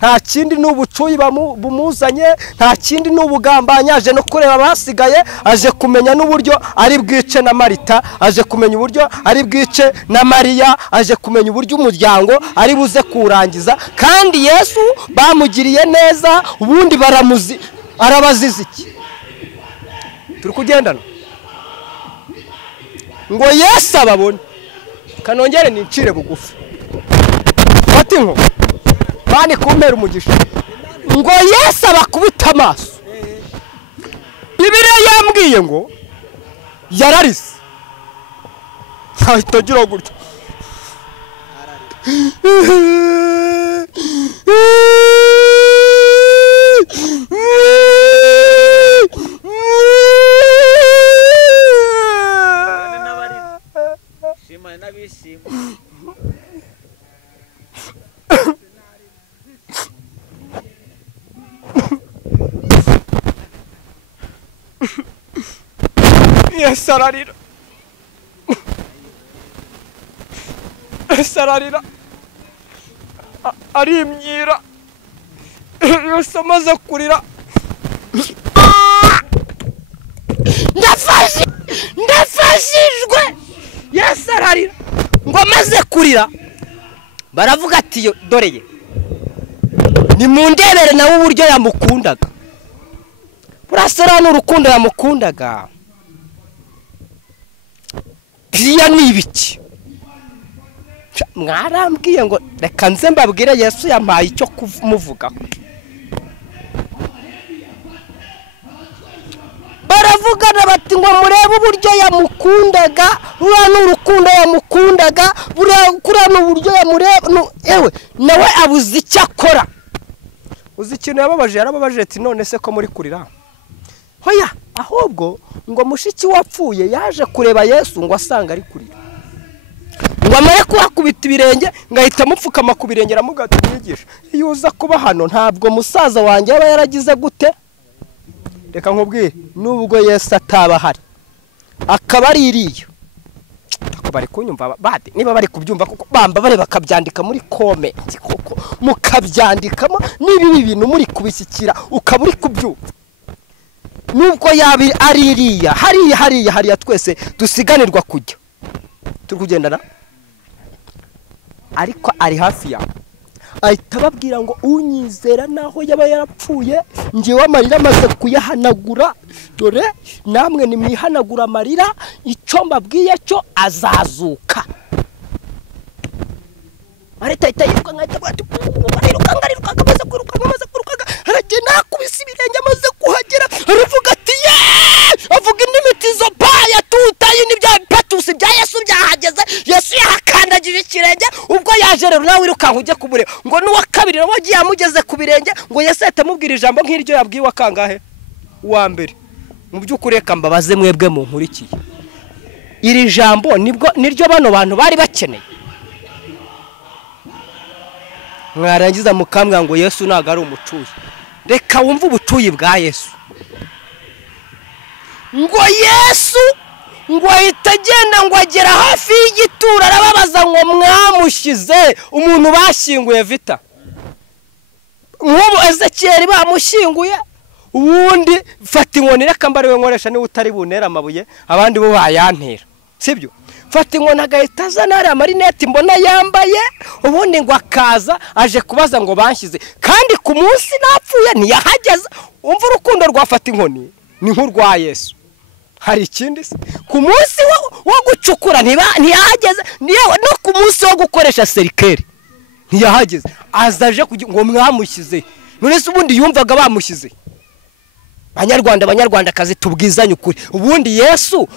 nta kindi n'ubucuyi bumuzanye, nta kindi n'ubugambanya. Aje no kureba abasigaye, aje kumenya n'uburyo ari bwice na Marita, aje kumenya uburyo ari bwice na Mariya, aje kumenya uburyo umuryango ari buze kurangiza. Kandi Yesu bamugiriye neza, ubundi arabaziza iki? Turi kugendana ngo Yesu ababone. Kanongere nicire bugufi, fata inko bani kumpera umugisha, ngo Yesu abakubita amaso. Bibiliya yambwiye ngo yararize, ahita agira gutya. Yesu ararira, Yesu ararira, arimyira. Yesu amaze kurira, ndafashijwe. Yesu ararira ngo amaze kurira, baravuga ati doreye nimundebere nawe uburyo yamukundaga. Urasera n'urukundo yamukundaga. Biriya ni ibiki? Mwarambwiye ngo reka nze mbabwire Yesu yampaye icyo kumuvugaho. Baravugana bati ngo murebe uburyo yamukundaga, uriya n'urukundo yamukundaga, kuriya n'uburyo yamureba. Ewe nawe abuze icyo akora. Uzi ikintu yarababaje ati none se ko muri kurira? Hoya, ahubwo ngo mushiki wapfuye yaje kureba Yesu ngo asanga ari kurira, ngo amare kuhakubita ibirenge, ngahita mupfukama ku birenge aramugata umwigisha, iyo uza kuba hano ntabwo musaza wanjye aba yaragize gute? Reka nkubwire, nubwo Yesu ataba hari akaba ari iriyo, bari kunyumva bade niba bari kubyumva kuko bamba bare bakabyandika muri comment koko mukabyandikamo nibi bintu muri kubishyikira ukaba uri kubyumva. nubwo yabi aririya hariya twese dusiganirwa kujya turi kugendana ariko ari hafi yawe ahita babwira ngo unyizera naho yaba yarapfuye ngiye amarira amaze kuyahanagura dore namwe nimwihanagura amarira icyo mbabwiye cyo azazuka arita yiruka nkahita bati ariruka amaze kwiruka aragenda akubise ibirenge amaze kuhagera aravuga ati avuga indimi zo paya tutaye n'ibya patusi bya Yesu byahageze Yesu yahakandagije ikirenge ubwo yaje rero nawe wiruka ujye kubure ngo n'uwa kabiri nawe agiye amugeze ku birenge ngo Yesu atamubwira ijambo nk'iryo yabwiwe akangahe uwa mbere mu by'ukuri reka mbabaze mwebwe mu nkurikiye iri jambo niryo bano bantu bari bakeneye mwarangiza mukambwa ngo Yesu ntago ari umucuyi reka wumve ubucuyi bwa Yesu ngo Yesu ngo ahita agenda ngo agera hafi y'igituro arababaza ngo mwamushize umuntu bashyinguye vita nk'ubu Ezechiel bamushyinguye ubundi fata inkoni reka mbariwe nkoresha niba utari bunera amabuye abandi bo bayantera sibyo fata inkoni agahita azana ari amarineti mbona yambaye ubundi ngo akaza aje kubaza ngo banshyize kandi ku munsi napfuye ntiyahageze umva urukundo rwafata inkoni ni nk'urwa Yesu hari ikindi se ku munsi wo gucukura ntiyahageze no ku munsi wo gukoresha serikeri ntiyahageze azaje ngo mwamushyize none se ubundi yumvaga bamushyize banyarwandakazi tubwizanye ukuri ubundi Yesu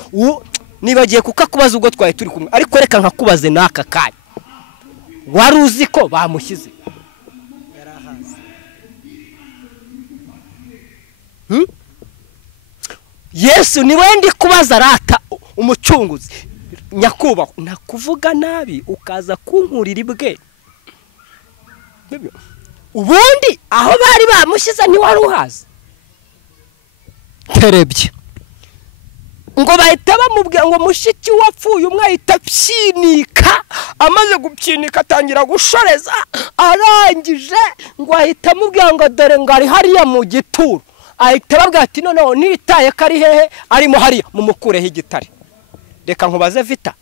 nibagiye kukakubaza ubwo twaye turi kumwe ariko reka nkakubaze n'aka kanya wari uzi ko bamushyize Yesu ni wendi kubaza rata umucunguzi nyakubaho nakuvuga nabi ukaza kunkurira ibwe ubundi aho bari bamushyize ntiwari uhazi terebye ngo bahita bamubwira ngo mushiki wapfuye umwe ahita pyinika amaze gupyinika atangira gushoreza arangije ngo ahita amubwira ngo dore ngo ari hariya mu gituro ahita babwira ati noneho nitaye ko ari hehe arimo hariya mumukureho igitare reka nkubaze vita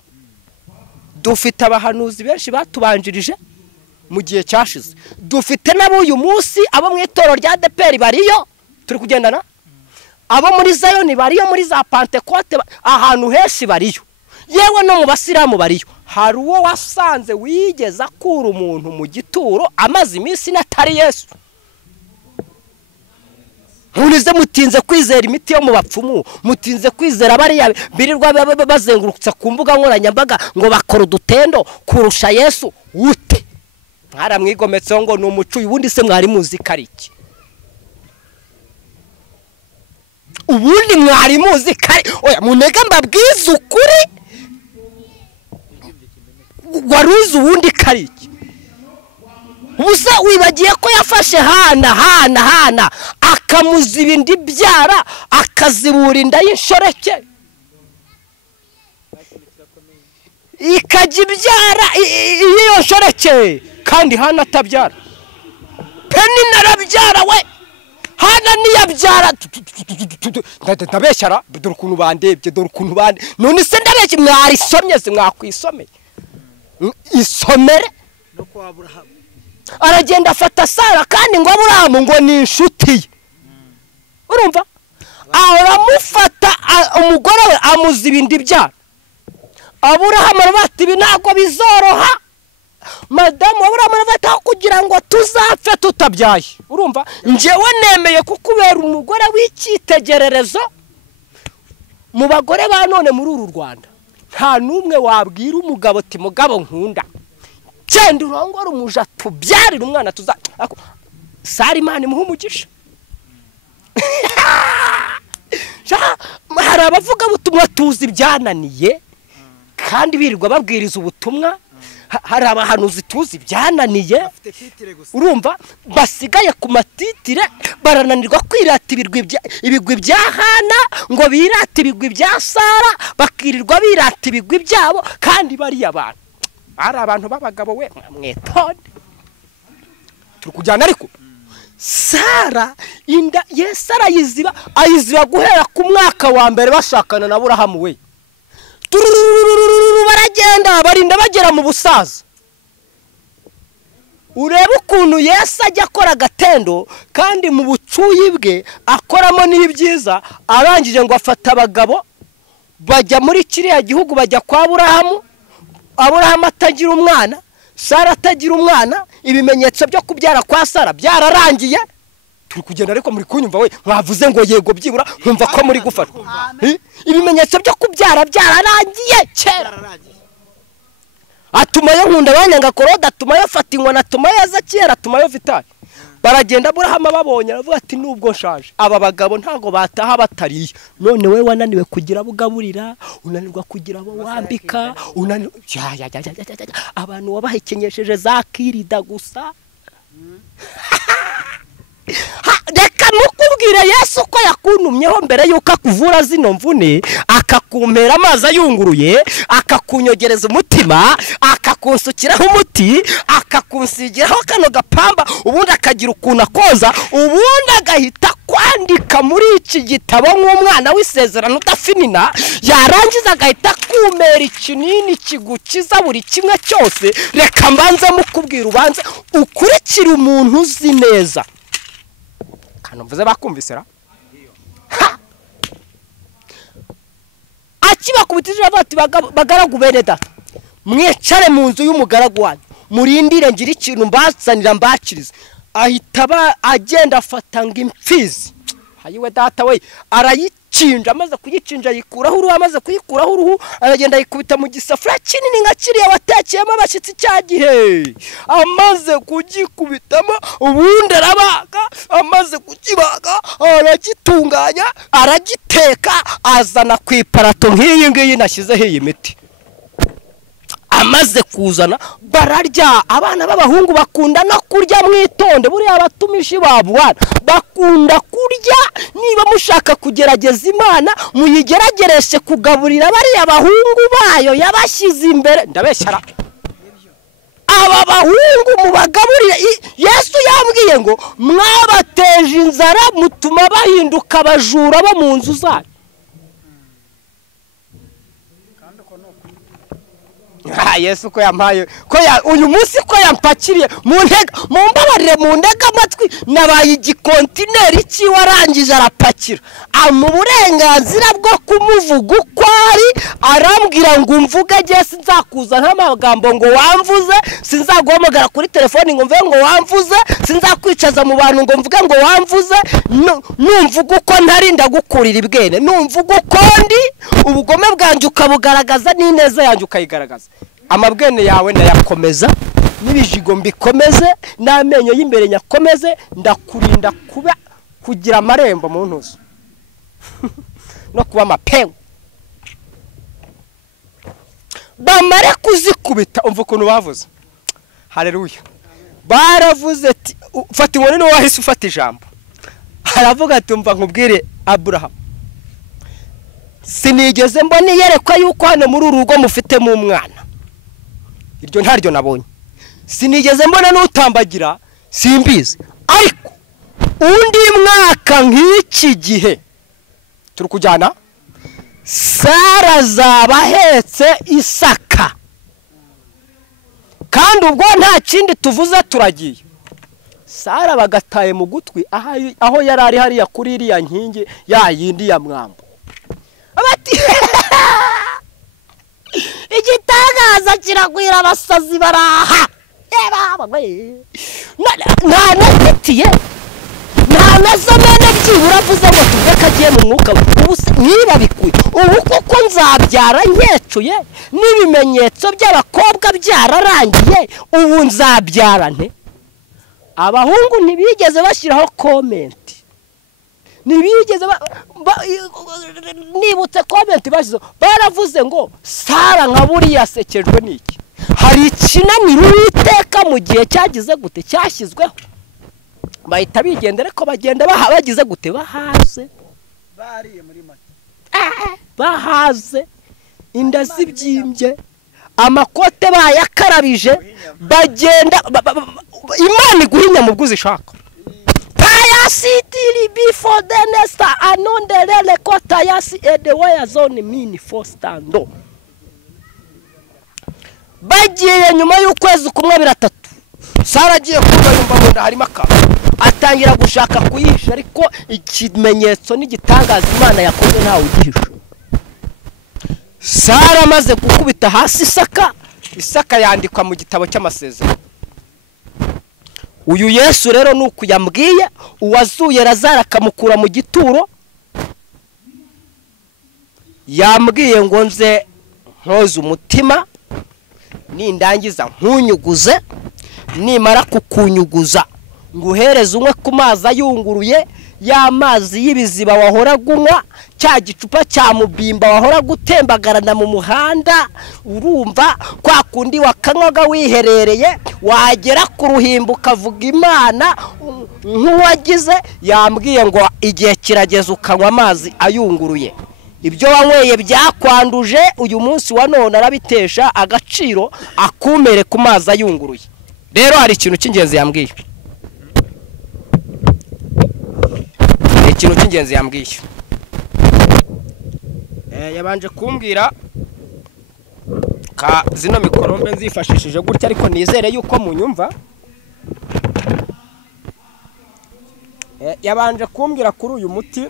dufite abahanuzi benshi batubanjirije mu gihe cyashize dufite nabo uyu munsi abo mu itoro rya DPR bariyo turi kugendana abo muri Zayoni bariyo muri za Pentecote ahantu henshi bariyo yewe no mu basiramu bariyo hari uwo wasanze wigeza kura umuntu mu gituro amaze iminsi natari Yesu Munize mutinze kwizera imiti yo mu bapfumu mutinze kwizera bariya birirwa bazengurutsa ku mbuga nkoranyambaga ngo bakora udutendo kurusha Yesu ute mwaramwigometseho ngo ni umucuyi ubundi se mwari muzi kariki ubundi mwari muzi kari oya munega mbabwiza ukuri waruzi ubundi kariki ubusa wibagiye ko yafashe hana akamuziba indi byara akazibura inda y'inshoreke ikajya ibyara iyo nshoreke kandi hana atabyara peni narabyara we hana niyabyara ndabeshyara dore ukuntu bandebye dore ukuntu bande none se ndabeshye mwarisomye se mwakwisomeye isomere no kwa Abraham aragenda afata Sara kandi ngo Abraham ngo ni inshuti urumva aramufata umugore we amuziba indi byara Abraham arabati binago bizoroha madamu Abraham arabata kugira ngo tuzapfe tutabyaye urumva njewe nemeye kukubera umugore w'icyitegererezo mu bagore ba none muri uru Rwanda nta numwe wabwira umugabo ati mugabo nkunda cyenda urongora umuja tubyarira umwana tuza Sarimani muhumugisha hari abavuga butumwa tuzi byananiye kandi birirwa babwiriza ubutumwa hari abahanuzi tuzi byananiye urumva basigaye ku matitire barananirwa kwirata ibigwi bya Hana ngo birata ibigwi bya Sara bakirirwa birata ibigwi byabo kandi bari abantu ari abantu babagabo we mwetonde turi kujyana ariko Sara inda Yesu ayiziba guhera ku mwaka wa mbere bashakana na Aburahamu we. Baragenda barinda bagera mu busaza. Ureba ukuntu Yesu ajya akora agatendo kandi mu bucuyi bwe akoramo n'ibyiza, arangije ngo afata abagabo bajya muri kiriya gihugu bajya kwa Aburahamu atagira umwana, Sara atagira umwana, ibimenyetso byo kubyara kwa Sara byararangiye. Turi kugenda ariko muri kunyumva we, mwavuze ngo yego byibura nkumva ko muri gufatwa. Ibimenyetso byo kubyara byararangiye kera. Atumayo Nkunda banyanga Korode, atumayo Fatingwa, atumayo Ezechiel, atumayo Vitali. Baragenda Aburahamu babonye aravuga ati nubwo nshaje aba bagabo ntago bataha batariye, none we wananiwe kugira bugaburira, unanirwa kugira abo wambika, abantu wabahekenyesheje za kirida gusa. Reka mukubwire Yesu ko yakuntumyeho mbere yuko akuvura zino mvune, akakumpera amazi ayunguruye, akakunyogereza umutima, akakunsukiraho umuti, akakunsigiraho kano gapamba, ubundi akagira ukuntu akoza, ubundi agahita kwandika muri iki gitabo nk'umwana w'isezerano udafinina, yarangiza agahita kumera ikinini kigukiza buri kimwe cyose. Reka mbanza mukubwira ubanze ukurikira umuntu uzi neza. Mvuze bakumvisera akibakubitije bati bagaragu bene data, mwicare mu nzu y'umugaragu wanyu murindire ngira ikintu mbazanira mbakirize. Ahita agenda afata ngo imfizi, hayiwe data we, arayicinja, amaze kuyicinja yikuraho uruhu, amaze kuyikuraho uruhu aragenda yikubita mu gisafuriya kinini nka kiriya watekeyemo abashyitsi cya gihe. Amaze kugikubitamo ubundi arabaga, amaze kukibaga aragitunganya, aragiteka, azana ku iparato nk'iyi ngiyi nashyizeho iyi miti. Amaze kuzana bararya. Abana b'abahungu bakunda no kurya, mwitonde buriya abatumishi babwana bakunda kurya. Niba mushaka kugerageza Imana muyigeragereshe kugaburira bariya bahungu bayo yabashyize imbere. Ndabeshyara aba bahungu mubagaburira. Yesu yambwiye ngo mwabateje inzara mutuma bahinduka abajura bo mu nzu zanyu. Yesu ko yampaye ko uyu munsi ko yampakiriye mu ntega, mumbabarire mu ndega amatwi, nabaye igikontineri ki warangije arapakira. Mu burenganzira bwo kumuvuga uko ari, arambwira ngo umvuge je sinzakuza nk'amagambo ngo wamvuze, sinzaguhamagara kuri telefoni ngo mvuge ngo wamvuze, sinzakwicaza mu bantu ngo mvuge ngo wamvuze. Numvuga uko ntari ndagukurira ibwene, numvuga uko ndi ubugome bwanjye ukabugaragaza, n'ineza yanjye ukayigaragaza. Amabwene yawe ndayakomeza, nibijigo mbikomeze, n'amenyo y'imbere nyakomeze, ndakurinda kugira amarembo mu ntuzo no kuba amapengu. Bamare kuzikubita umva ukuntu bavuze. Haleluya. Baravuze ati fata inkoni no wahise ufata ijambo. Haravuga ati umva nkubwire Aburahamu, sinigeze mbona yerekwa yuko hano muri urugo mufitemo umwana. Iryo ntaryo nabonye. Sinigeze mbona n'utambagira, simbizi. Ariko undi mwaka nk'iki gihe turi kujyana, Sara zabahetse Isaka, kandi ubwo nta kindi tuvuze turagiye. Sara bagataye mu gutwi aho yarari hariya kuri iriya nkingi ya yindi ya mwambo. Abati igitagaza kiragwira abasazi baraha. Nta nafitiye nta nazamene byibura avuze ngo tuve kagiye mu mwuka niba bikuye. Ubu kuko nzabyara nkecuye n'ibimenyetso by'abakobwa byararangiye, ubu nzabyara nte. Abahungu ntibigeze bashyiraho komenti, ntibigeze nibutse komenti bashyize, baravuze ngo Sara nka buriya yasekejwe n'iki. Hari ikinaniro Uwiteka mu gihe cyagize gute cyashyizweho, bahita bigendera ko bagenda bagize gute, bahaze, bariye muri make, bahaze, inda zibyimbye, amakote bayakarabije, bagenda Imana iguhinya mu bwuzi shaka. Tayasitiri before the nesta anondelele ko tayasi edewe zone mini fostando. Bagiye nyuma y'ukwezi kumwe biratatu. Sara agiye kuba yumva mu nda harimo akaba. Atangira gushaka kuyihisha ariko ikimenyetso n'igitangaza Imana yakoze ntawe ugihisha. Sara amaze gukubita hasi Isaka yandikwa mu gitabo cy'amasezerano. Uyu Yesu rero nuko yambwiye uwazuye Lazaro akamukura mu gituro, yambwiye ngo nze nkoze umutima nindangiza nkunyuguze, nimara kukunyuguza nguhereze umwe ku mazi ayunguruye, ya mazi y'ibiziba wahora gunywa, cya gicupa cya mubimba wahora gutembagarana mu muhanda, urumva kwa kundi wakanywaga wiherereye, wagera ku ruhimbo ukavuga Imana nk'uwagize. Yambwiye ngo igihe kirageze ukanywa amazi ayunguruye. Ibyo wanyweye byakwanduje, uyu munsi wa none arabitesha agaciro akumere ku mazi ayunguruye. Rero hari ikintu cy'ingenzi yambwiye. Ikintu cy'ingenzi yambwiye. Yabanje kumbwira ka zino mikorombe nzifashishije gutya, ariko nizere yuko munyumva. Yabanje kumbwira kuri uyu muti.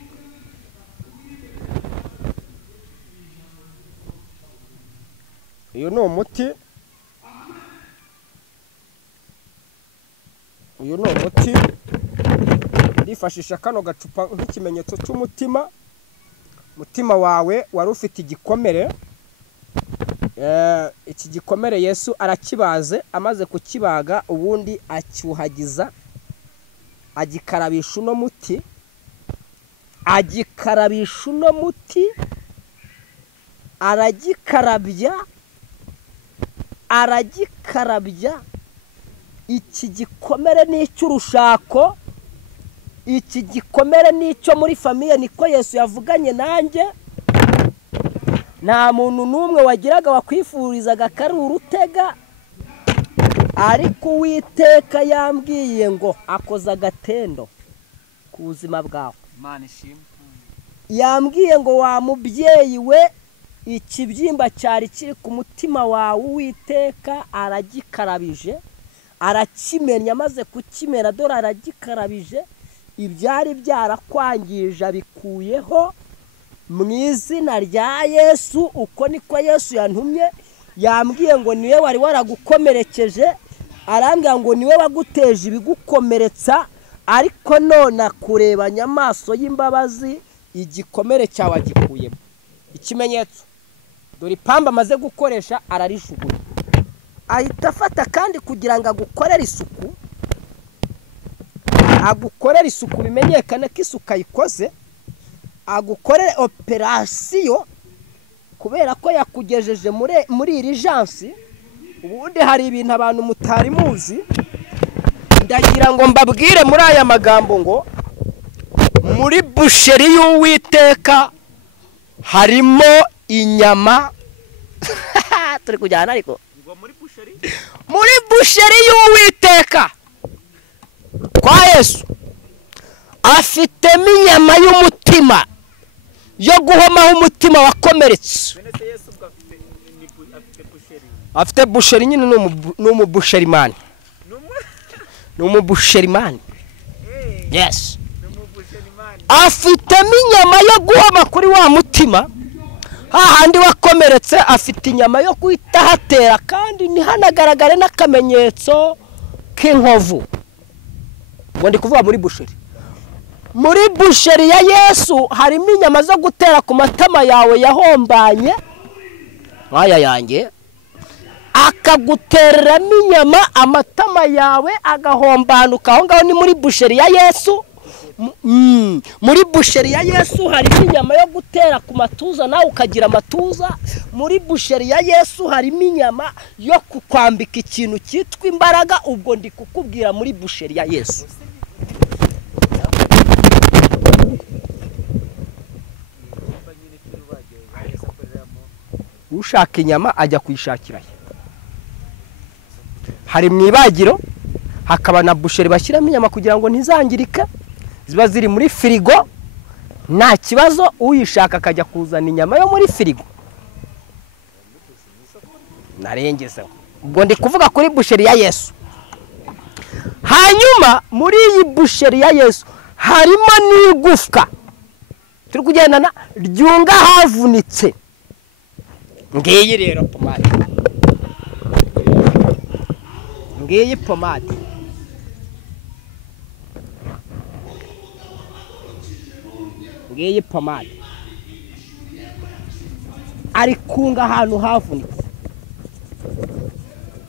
Uyu ni umuti. Ndifashisha kano gacupa nk'ikimenyetso cy'umutima. Mutima wawe wari ufite igikomere. Iki gikomere Yesu arakibaze, amaze kukibaga ubundi acyuhagiza, agikarabisha uno muti, aragikarabya. Iki gikomere ni icy'urushako, iki gikomere ni icyo muri famiye, niko Yesu yavuganye nanjye. Nta muntu n'umwe wagiraga wakwifurizaga kari urutega, ariko Uwiteka yambwiye ngo akoze agatendo ku buzima bwawe. Imana ishimwe. Yambwiye ngo wa mubyeyi we, ikibyimba cyari kiri ku mutima wawe Uwiteka aragikarabije, arakimenya, amaze kukimera dore aragikarabije. Ibyari byarakwangije bikuyeho mu izina rya Yesu. Uko niko Yesu yantumye. Yambwiye ngo niwe wari waragukomerekeje, arambwira ngo niwe waguteje ibigukomeretsa, ariko none akurebanya amaso y'imbabazi, igikomere cyawe agikuyemo. Ikimenyetso dore ipamba amaze gukoresha ararishuguye. Ahita afata kandi kugira ngo agukorere isuku, bimenyekane ko isuku ayikoze, agukorere operasiyo, kubera ko yakugejeje muri iri jansi. Ubundi hari ibintu abantu mutari muzi, ndagira ngo mbabwire muri aya magambo ngo muri busheri y'Uwiteka harimo inyama. Turi kujyana ariko muri busheri y'Uwiteka kwa Yesu afitemo inyama y'umutima yo guhomaho umutima wakomeretse. Afite busheri nyine, ni umubusherimani. Yes. Afitemo inyama yo guhoma kuri wa mutima hahandi wakomeretse. Afite inyama yo guhita hatera, kandi ntihanagaragare n'akamenyetso k'inkovu. Ngo ndi kuvuga muri busheri ya Yesu harimo inyama zo gutera ku matama yawe yahombanye nk'aya yanjye, akagutereramo inyama amatama yawe agahombanuka. Aho ngaho ni muri busheri ya Yesu. Muri busheri ya Yesu harimo inyama yo gutera ku matuza nawe ukagira amatuza. Muri busheri ya Yesu harimo inyama yo kukwambika ikintu cyitwa imbaraga. Ubwo ndi kukubwira muri busheri ya Yesu. Ushaka inyama ajya kuyishakira. Hari mu ibagiro hakaba na busheri bashyiramo inyama kugira ngo ntizangirike. ziba ziri muri firigo nta kibazo uyishaka akajya kuzana inyama yo muri firigo narengezeho ubwo ndi kuvuga kuri busheri ya Yesu. Hanyuma muri iyi busheri ya Yesu harimo n'igufwa turi kugendana ryunga havunitse. Ngiyi rero pomade, ngiyi pomade, ngiyi pomade ari kunga ahantu havunitse,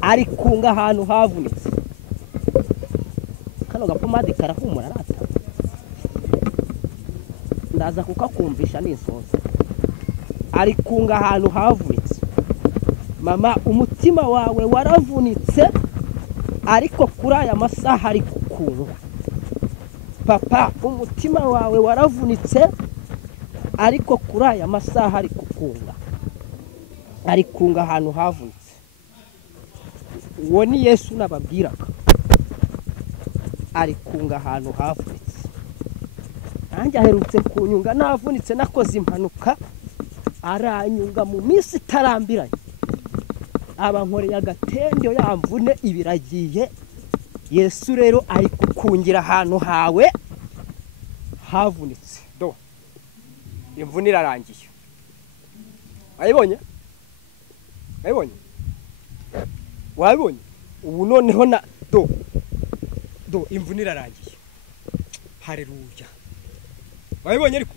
ari kunga ahantu havunitse. Kano gapomade karahumura rata, ndaza kukakumvisha n'insoza. Ari kunga ahantu havunitse. Mama, umutima wawe waravunitse ariko kuri aya masaha ari kukunga. Papa, umutima wawe waravunitse ariko kuri aya masaha ari kukunga. Ari kunga ahantu havunitse. Uwo ni Yesu nababwiraga. Ari kunga ahantu havunitse. Nanjye aherutse kunyunga navunitse nakoze impanuka, aranyunga mu minsi itarambiranye. Abankoreye agatendo yamvune ibiragiye. Yesu rero ari kukungira ahantu hawe havunitse. Do imvune irarangiye. Ayibonye? Ayibonye? Wabonye? Ubu noneho na do imvune irarangiye. Haleluya. Wabonye ariko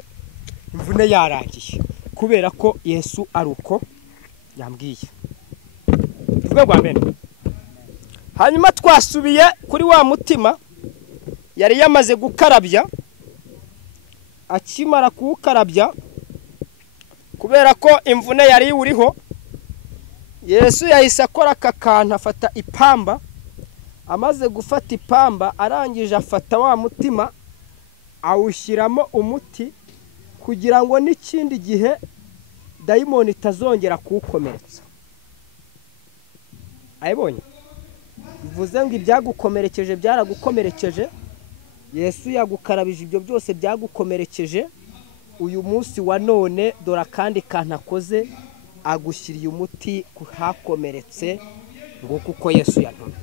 imvune yarangiye kubera ko Yesu ari uko yambwiye. Tuvuge ngo amen. Hanyuma twasubiye kuri wa mutima yari yamaze gukarabya. Akimara kuwukarabya kubera ko imvune yari uriho, Yesu yahise akora akakanta afata ipamba. Amaze gufata ipamba arangije afata wa mutima awushyiramo umuti kugira ngo n'ikindi gihe dayimoni itazongera kuwukomeretsa. Ayibonye? Bivuze ngo ibyagukomerekeje byaragukomerekeje. Yesu yagukarabije ibyo byose byagukomerekeje. Uyu munsi wa none dora kandi kantakoze agushyiriye umuti kuhakomeretse ngo kuko Yesu yantumye.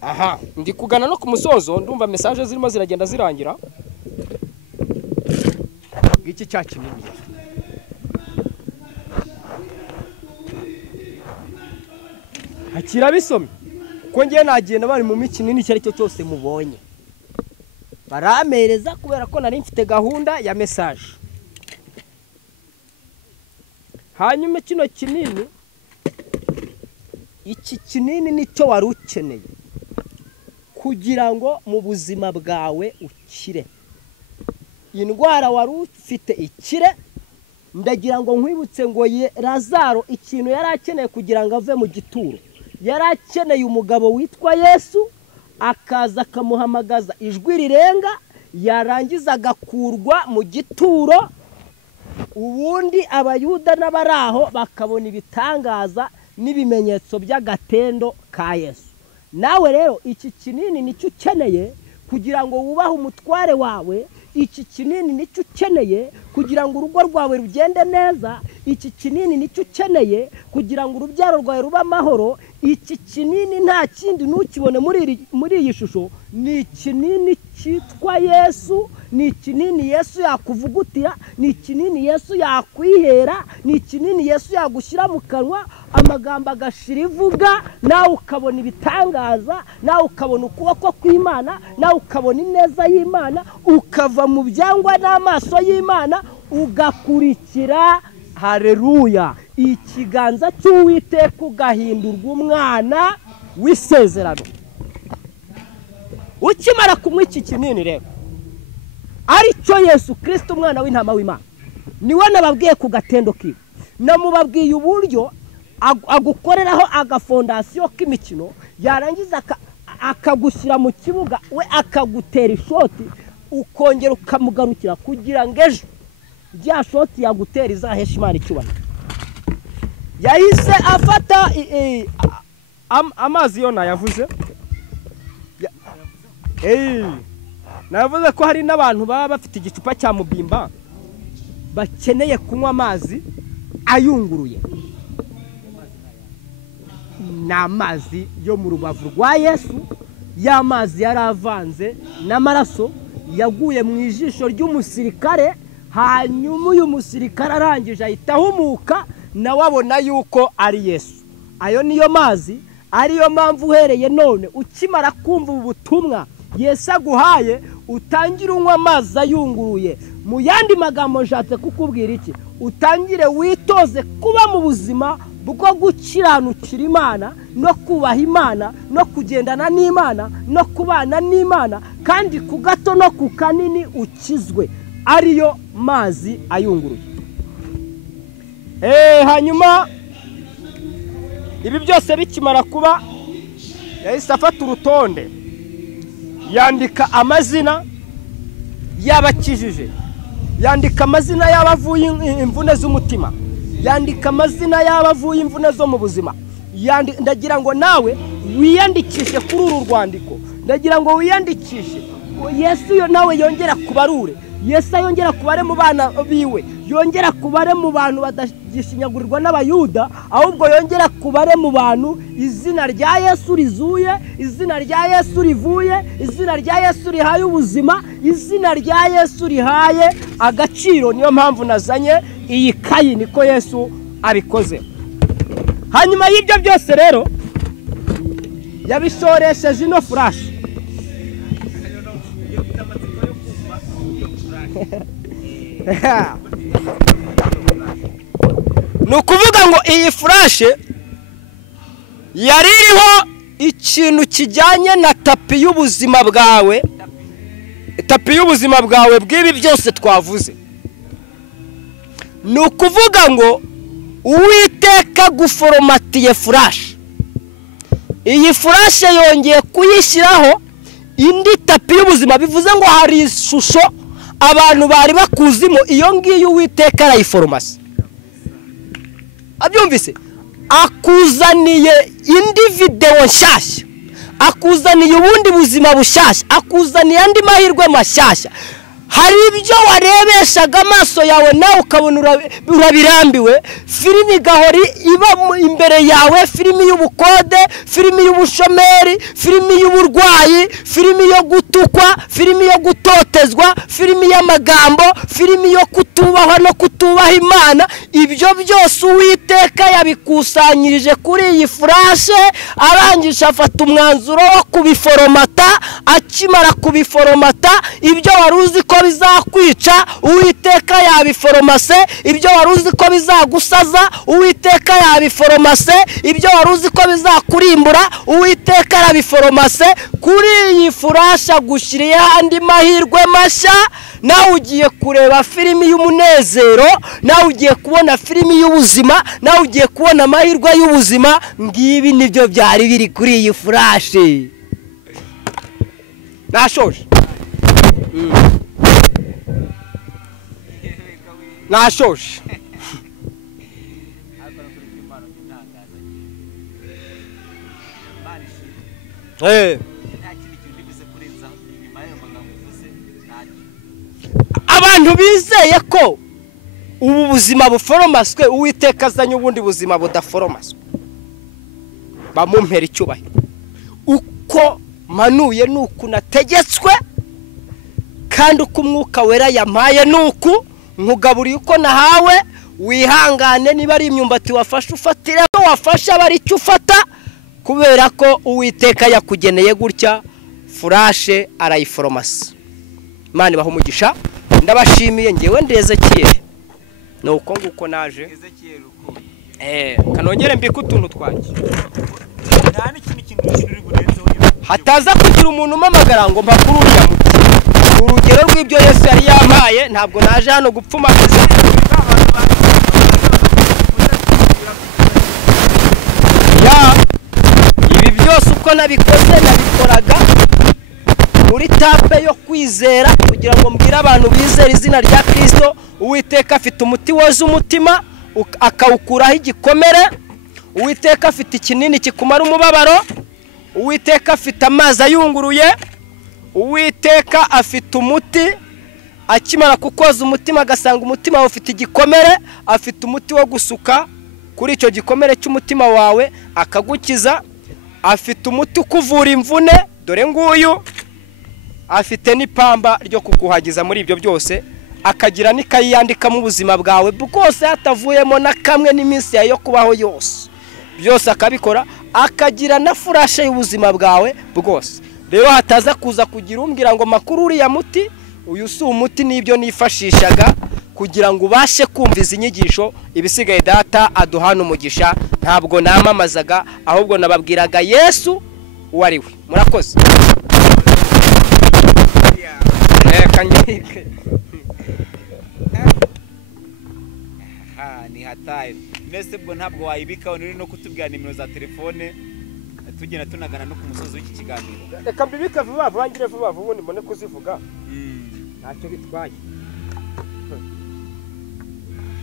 Aha, ndi kugana no ku musozo, ndumva message zirimo ziragenda zirangira. Iki cyakinini. Hakira bisome. Ko ngiye nagiye nabari mu mikinini cyari cyo cyose mubonye. Baramereza kubera ko nari mfite gahunda ya message. Hanyuma kino kinini, iki kinini nicyo wari ukeneye kugira ngo mu buzima bwawe ukire. Indwara wari ufite ikire. Ndagira ngo nkwibutse ngo Lazaro ikintu yari akeneye kugira ngo ave mu gituro, yari akeneye umugabo witwa Yesu akaza akamuhamagaza ijwi rirenga, yarangiza agakurwa mu gituro, ubundi abayuda n'abaraho bakabona ibitangaza n'ibimenyetso by'agatendo ka Yesu. Nawe rero iki kinini nicyo ukeneye kugira ngo wubahe umutware wawe. Iki kinini nicyo ukeneye kugira ngo urugo rwawe rugende neza. Iki kinini nicyo ukeneye kugira ngo urubyaro rwawe ruba amahoro. Iki kinini nta kindi ntukibone muri iyi shusho, ni kinini cyitwa Yesu. Ni kinini Yesu yakuvugutira, ni kinini Yesu yakwihera, ni kinini Yesu yagushyira mu kanwa amagambo agashira ivuga, nawe ukabona ibitangaza, nawe ukabona ukuboko kw'Imana, nawe ukabona ineza y'Imana, ukava mu byangwa n'amaso y'Imana ugakurikira. Haleluya. Ikiganza cy'Uwiteka ugahindurwa umwana w'isezerano. Ukimara kumwe iki kinini rero ari cyo Yesu Kristo umwana w'intama w'Imana, niwe nababwiye ku gatendo kiwe. Namubabwiye uburyo agukoreraho agafondasiyo k'imikino, yarangiza akagushyira mu kibuga, we akagutera ishoti ukongera ukamugarukira kugira ngo ejo rya shoti yagutera izahesha Imana icyubahiro. Yahise afata amazi yo nayavuze. navuze ko hari n'abantu baba bafite igicupa cya mubimba bakeneye kunywa amazi ayunguruye. Ni amazi yo mu rubavu rwa Yesu, ya mazi yaravanze n'amaraso yaguye mu ijisho ry'umusirikare, hanyuma uyu musirikare arangije ahita ahumuka, nawe abona yuko ari Yesu. Ayo niyo mazi, ariyo mpamvu uhereye none ukimara kumva ubutumwa Yesu aguhaye utangira unywa amazi ayunguruye. Mu yandi magambo nshatse kukubwira iki? Utangire witoze kuba mu buzima bwo gukiranukira Imana no kubaha Imana no kugendana n'Imana no kubana n'Imana, kandi ku gato no ku kanini ukizwe, ariyo mazi ayunguruye. Hanyuma ibi byose bikimara kuba, yahise afata urutonde yandika amazina y'abakijije, yandika amazina y'abavuye imvune z'umutima, yandika amazina y'abavuye imvune zo mu buzima. Ndagira ngo nawe wiyandikishe kuri uru rwandiko, ndagira ngo wiyandikishe. Yesu nawe yongera kubarure, Yesu yongera kubare mu bana biwe, yongera kubare mu bantu badagishinyagurirwa n'abayuda, ahubwo yongera kubare mu bantu izina rya Yesu rizuye, izina rya Yesu rivuye, izina rya Yesu rihaye ubuzima, izina rya Yesu rihaye agaciro. Niyo mpamvu nazanye iyi kayi, niko Yesu abikoze. Hanyuma y'ibyo byose rero yabisoresheje ino flash. Ni ukuvuga ngo iyi flash yari iriho ikintu kijyanye na tapi y'ubuzima bwawe, tapi y'ubuzima bwawe bw'ibi byose twavuze. Ni ukuvuga ngo Uwiteka guforomatiye flash. Iyi flash yongeye kuyishyiraho indi tapi y'ubuzima, bivuze ngo hari ishusho abantu bari bakuzimo, iyo ngiyo Uwiteka arayiforomasi. Abyumvise? Akuzaniye indi video nshyashya, akuzaniye ubundi buzima bushyashya, akuzaniye andi mahirwe mashyashya. Hari ibyo warebeshaga amaso yawe nawe ukabona urabirambiwe, filimi gahori iba imbere yawe, filimi y'ubukode, filimi y'ubushomeri, filimi y'uburwayi, filimi yo gutukwa, filimi yo gutotezwa, filimi y'amagambo, filimi yo kutubahwa no kutubaha Imana. Ibyo byose Uwiteka yabikusanyirije kuri iyi flash, arangije afata umwanzuro wo kubiforomata. Akimara kubiforomata, ibyo waruzi ko bizakwica Uwiteka yabiforomase, ibyo waruzi ko bizagusaza Uwiteka yabiforomase, ibyo waruzi ko bizakurimbura Uwiteka arabiforomase. Kuri iyi furasha gushyiriye andi mahirwe mashya. Nawe ugiye kureba filimi y'umunezero, nawe ugiye kubona filimi y'ubuzima, nawe ugiye kubona amahirwe y'ubuzima. Ngibi nibyo byari biri kuri iyi flash. Nashoje. Nashoje. Abantu bizeye ko ubu buzima buforomaswe, Uwiteka azanye ubundi buzima budaforomaswe, bamumpera icyubahiro. Uko manuye nuko nategetswe, kandi uko Umwuka Wera yampaye nuko nkugaburiye uko nahawe. Wihangane niba ari imyumbati wafashe ufatire, wafashe abari icyo ufata, kubera ko Uwiteka yakugeneye gutya. Flash arayiforomasi. Imana ibaha umugisha. Ndabashimiye, ngewe ndi Ezechiel. Nuko nguko naje. Ezechiel uko. Kanongere mbike utuntu twanjye. Nta n'ikintu uri burenzeho. Hataza kugira umuntu umamagara ngo mpakururira muti. Urugero rw'ibyo Yesu yari yampaye, ntabwo naje hano gupfumagaza. Ibi byose uko nabikoze nabikoraga muri tape yo kwizera, kugira ngo mbwire abantu bizera izina rya Kristo. Uwiteka afite umuti woza umutima akawukuraho igikomere. Uwiteka afite ikinini kikumara umubabaro. Uwiteka afite amazi ayunguruye. Uwiteka afite umuti, akimara kukoza umutima agasanga umutima wawe ufite igikomere, afite umuti wo gusuka kuri icyo gikomere cy'umutima wawe akagukiza. Afite umuti ukuvura imvune, dore nguyu. Afite n'ipamba ryo kukuhagiza muri ibyo byose, akagira n'ikayi yandikamo ubuzima bwawe bwose hatavuyemo na kamwe n'iminsi yayo kubaho yose, byose akabikora. Akagira na furashe y'ubuzima bwawe bwose. Rero hataza kuza kugira umbwira ngo makuru uriya muti, uyu si umuti, n'ibyo nifashishaga kugira ngo ubashe kumva izi nyigisho. Ibisigaye data aduhana umugisha, ntabwo namamazaga, ahubwo nababwiraga Yesu uwo ari we. Murakoze. ni hataye mbese bwo ntabwo wayibika uri no kutubwira nimero za telefone tugenda tunagana no ku musozi w'iki kiganiro. Reka mbibike vuba vuba, ngire vuba vuba ubundi mbone kuzivuga. Ntacyo bitwaye.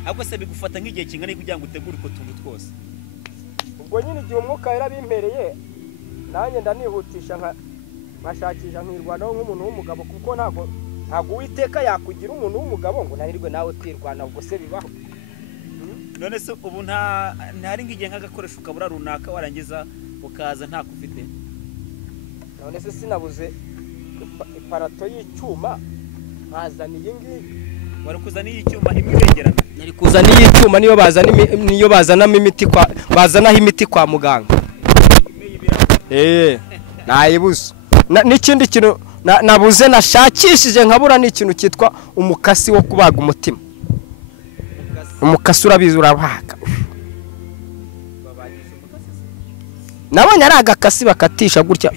Ahubwo se bigufata nk'igihe kingana kugira ngo utegure uko tuntu twose. Ubwo nyine igihe umwuka yarabimpereye, nanjye ndanihutisha nkashakisha nkirwanaho nk'umuntu w'umugabo, kuko ntabwo Uwiteka yakugira umuntu w'umugabo ngo narirwe nawe twirwana. Ubwo se bibaho? None se ubu ntari ngiye nk'agakoresho kabura runaka warangiza ukaza nta kufite? None se sinabuze iparato y'icyuma, nkazana iyi ngiyi. Wari kuzana icyuma imwe ibengerana? Nari kuzana icyuma niyo bazanamo imiti bazanaho imiti kwa muganga. Nayibuze. N'ikindi kintu nabuze nashakishije nkabura n'ikintu cyitwa umukasi wo kubaga umutima. Umukasi urabizi urabaga. Nabonye ari agakasi bakatisha gutya.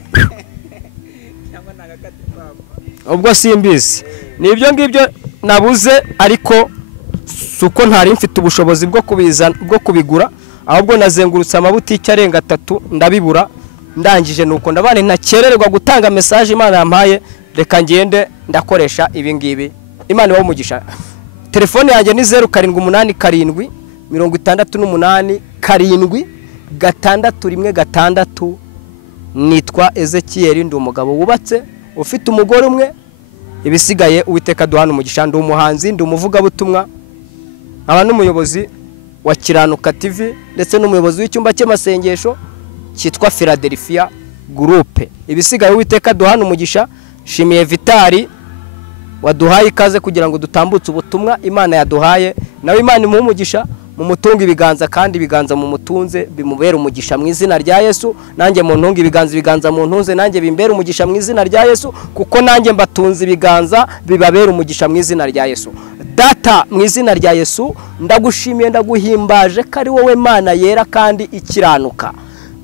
Ubwo simbizi. Nibyo ngibyo nabuze, ariko suko ntari mfite ubushobozi bwo kubigura, ahubwo nazengurutse amabutiki arenga 3 ndabibura. Ndangije nuko ndabane ntakererwa gutanga message Imana yampaye, reka ngende ndakoresha ibi ngibi. Imana ibaho umugisha. Telefone yanjye ni 0787 68 7 nitwa Ezechiel, ndi umugabo wubatse ufite umugore umwe. Ibisigaye Uwiteka duhana umugisha. Ndi umuhanzi, ndi umuvuga butumwa, aba n'umuyobozi wa Kiranuka TV ndetse n'umuyobozi w'icyumba cy'amasengesho cyitwa Philadelphia Group. Ibisigaye Uwiteka duhana umugisha. Shimiye Vitali waduhaye ikaze kugira ngo dutambutse ubutumwa Imana yaduhaye, nawe Imana imuhe umugisha, mu mutunga ibiganza kandi ibiganza mu mutunze bimubera umugisha mu izina rya Yesu. Nanjye mu ntunga ibiganza mu ntunze, nanjye bimbera umugisha mu izina rya Yesu, kuko nanjye mbatunze ibiganza bibabera umugisha mu izina rya Yesu. Data, mu izina rya Yesu ndagushimiye, ndaguhimbaje ko ari wowe Mana yera kandi ikiranuka.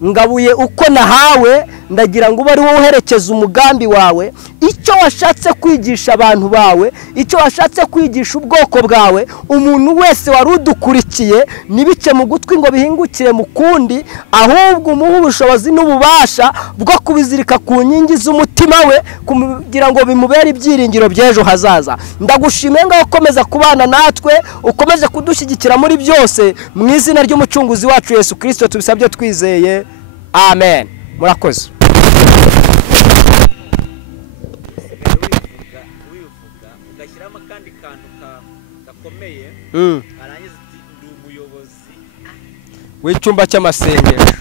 Ngabuye uko nahawe, ndagira ngo bari wowe uherekeza umugambi wawe, icyo washatse kwigisha abantu bawe, icyo washatse kwigisha ubwoko bwawe. Umuntu wese warudukurikiye nibice mu gutwi ngo bihingukire mu kundi, ahubwo umuhe ubushobozi n'ububasha bwo kubizirika ku nkingi z'umutima we, kugira ngo bimubere ibyiringiro by'ejo hazaza. Ndagushimiye ngo ukomeza kubana natwe, ukomeze kudushyigikira muri byose, mu izina ry'umucunguzi wacu Yesu Kristo tubisabye twizeye. Amen. Murakoze. Wivuga ugashyiramo kandi kantu gakomeye, arangiza ati ndi umuyobozi w'icyumba cy'amasengesho.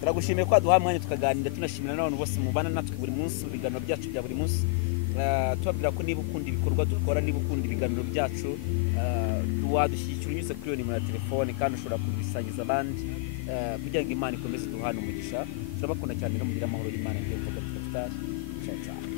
Turagushimiye ko aduha mwanya tukaganira, tunashimira n'abantu bose mubana natwe buri munsi mu biganiro byacu bya buri munsi. Tubabwira ko niba ukunda ibikorwa dukora, niba ukunda ibiganiro byacu, wadushyigikira unyuze kuri iyo nimero ya telefone, kandi ushobora kubisangiza abandi kugira ngo Imana ikomeze duhana umugisha. Turabakunda cyane no mugira amahoro y'Imana. Ngiye kuvuga Vitali. Ciao ciao.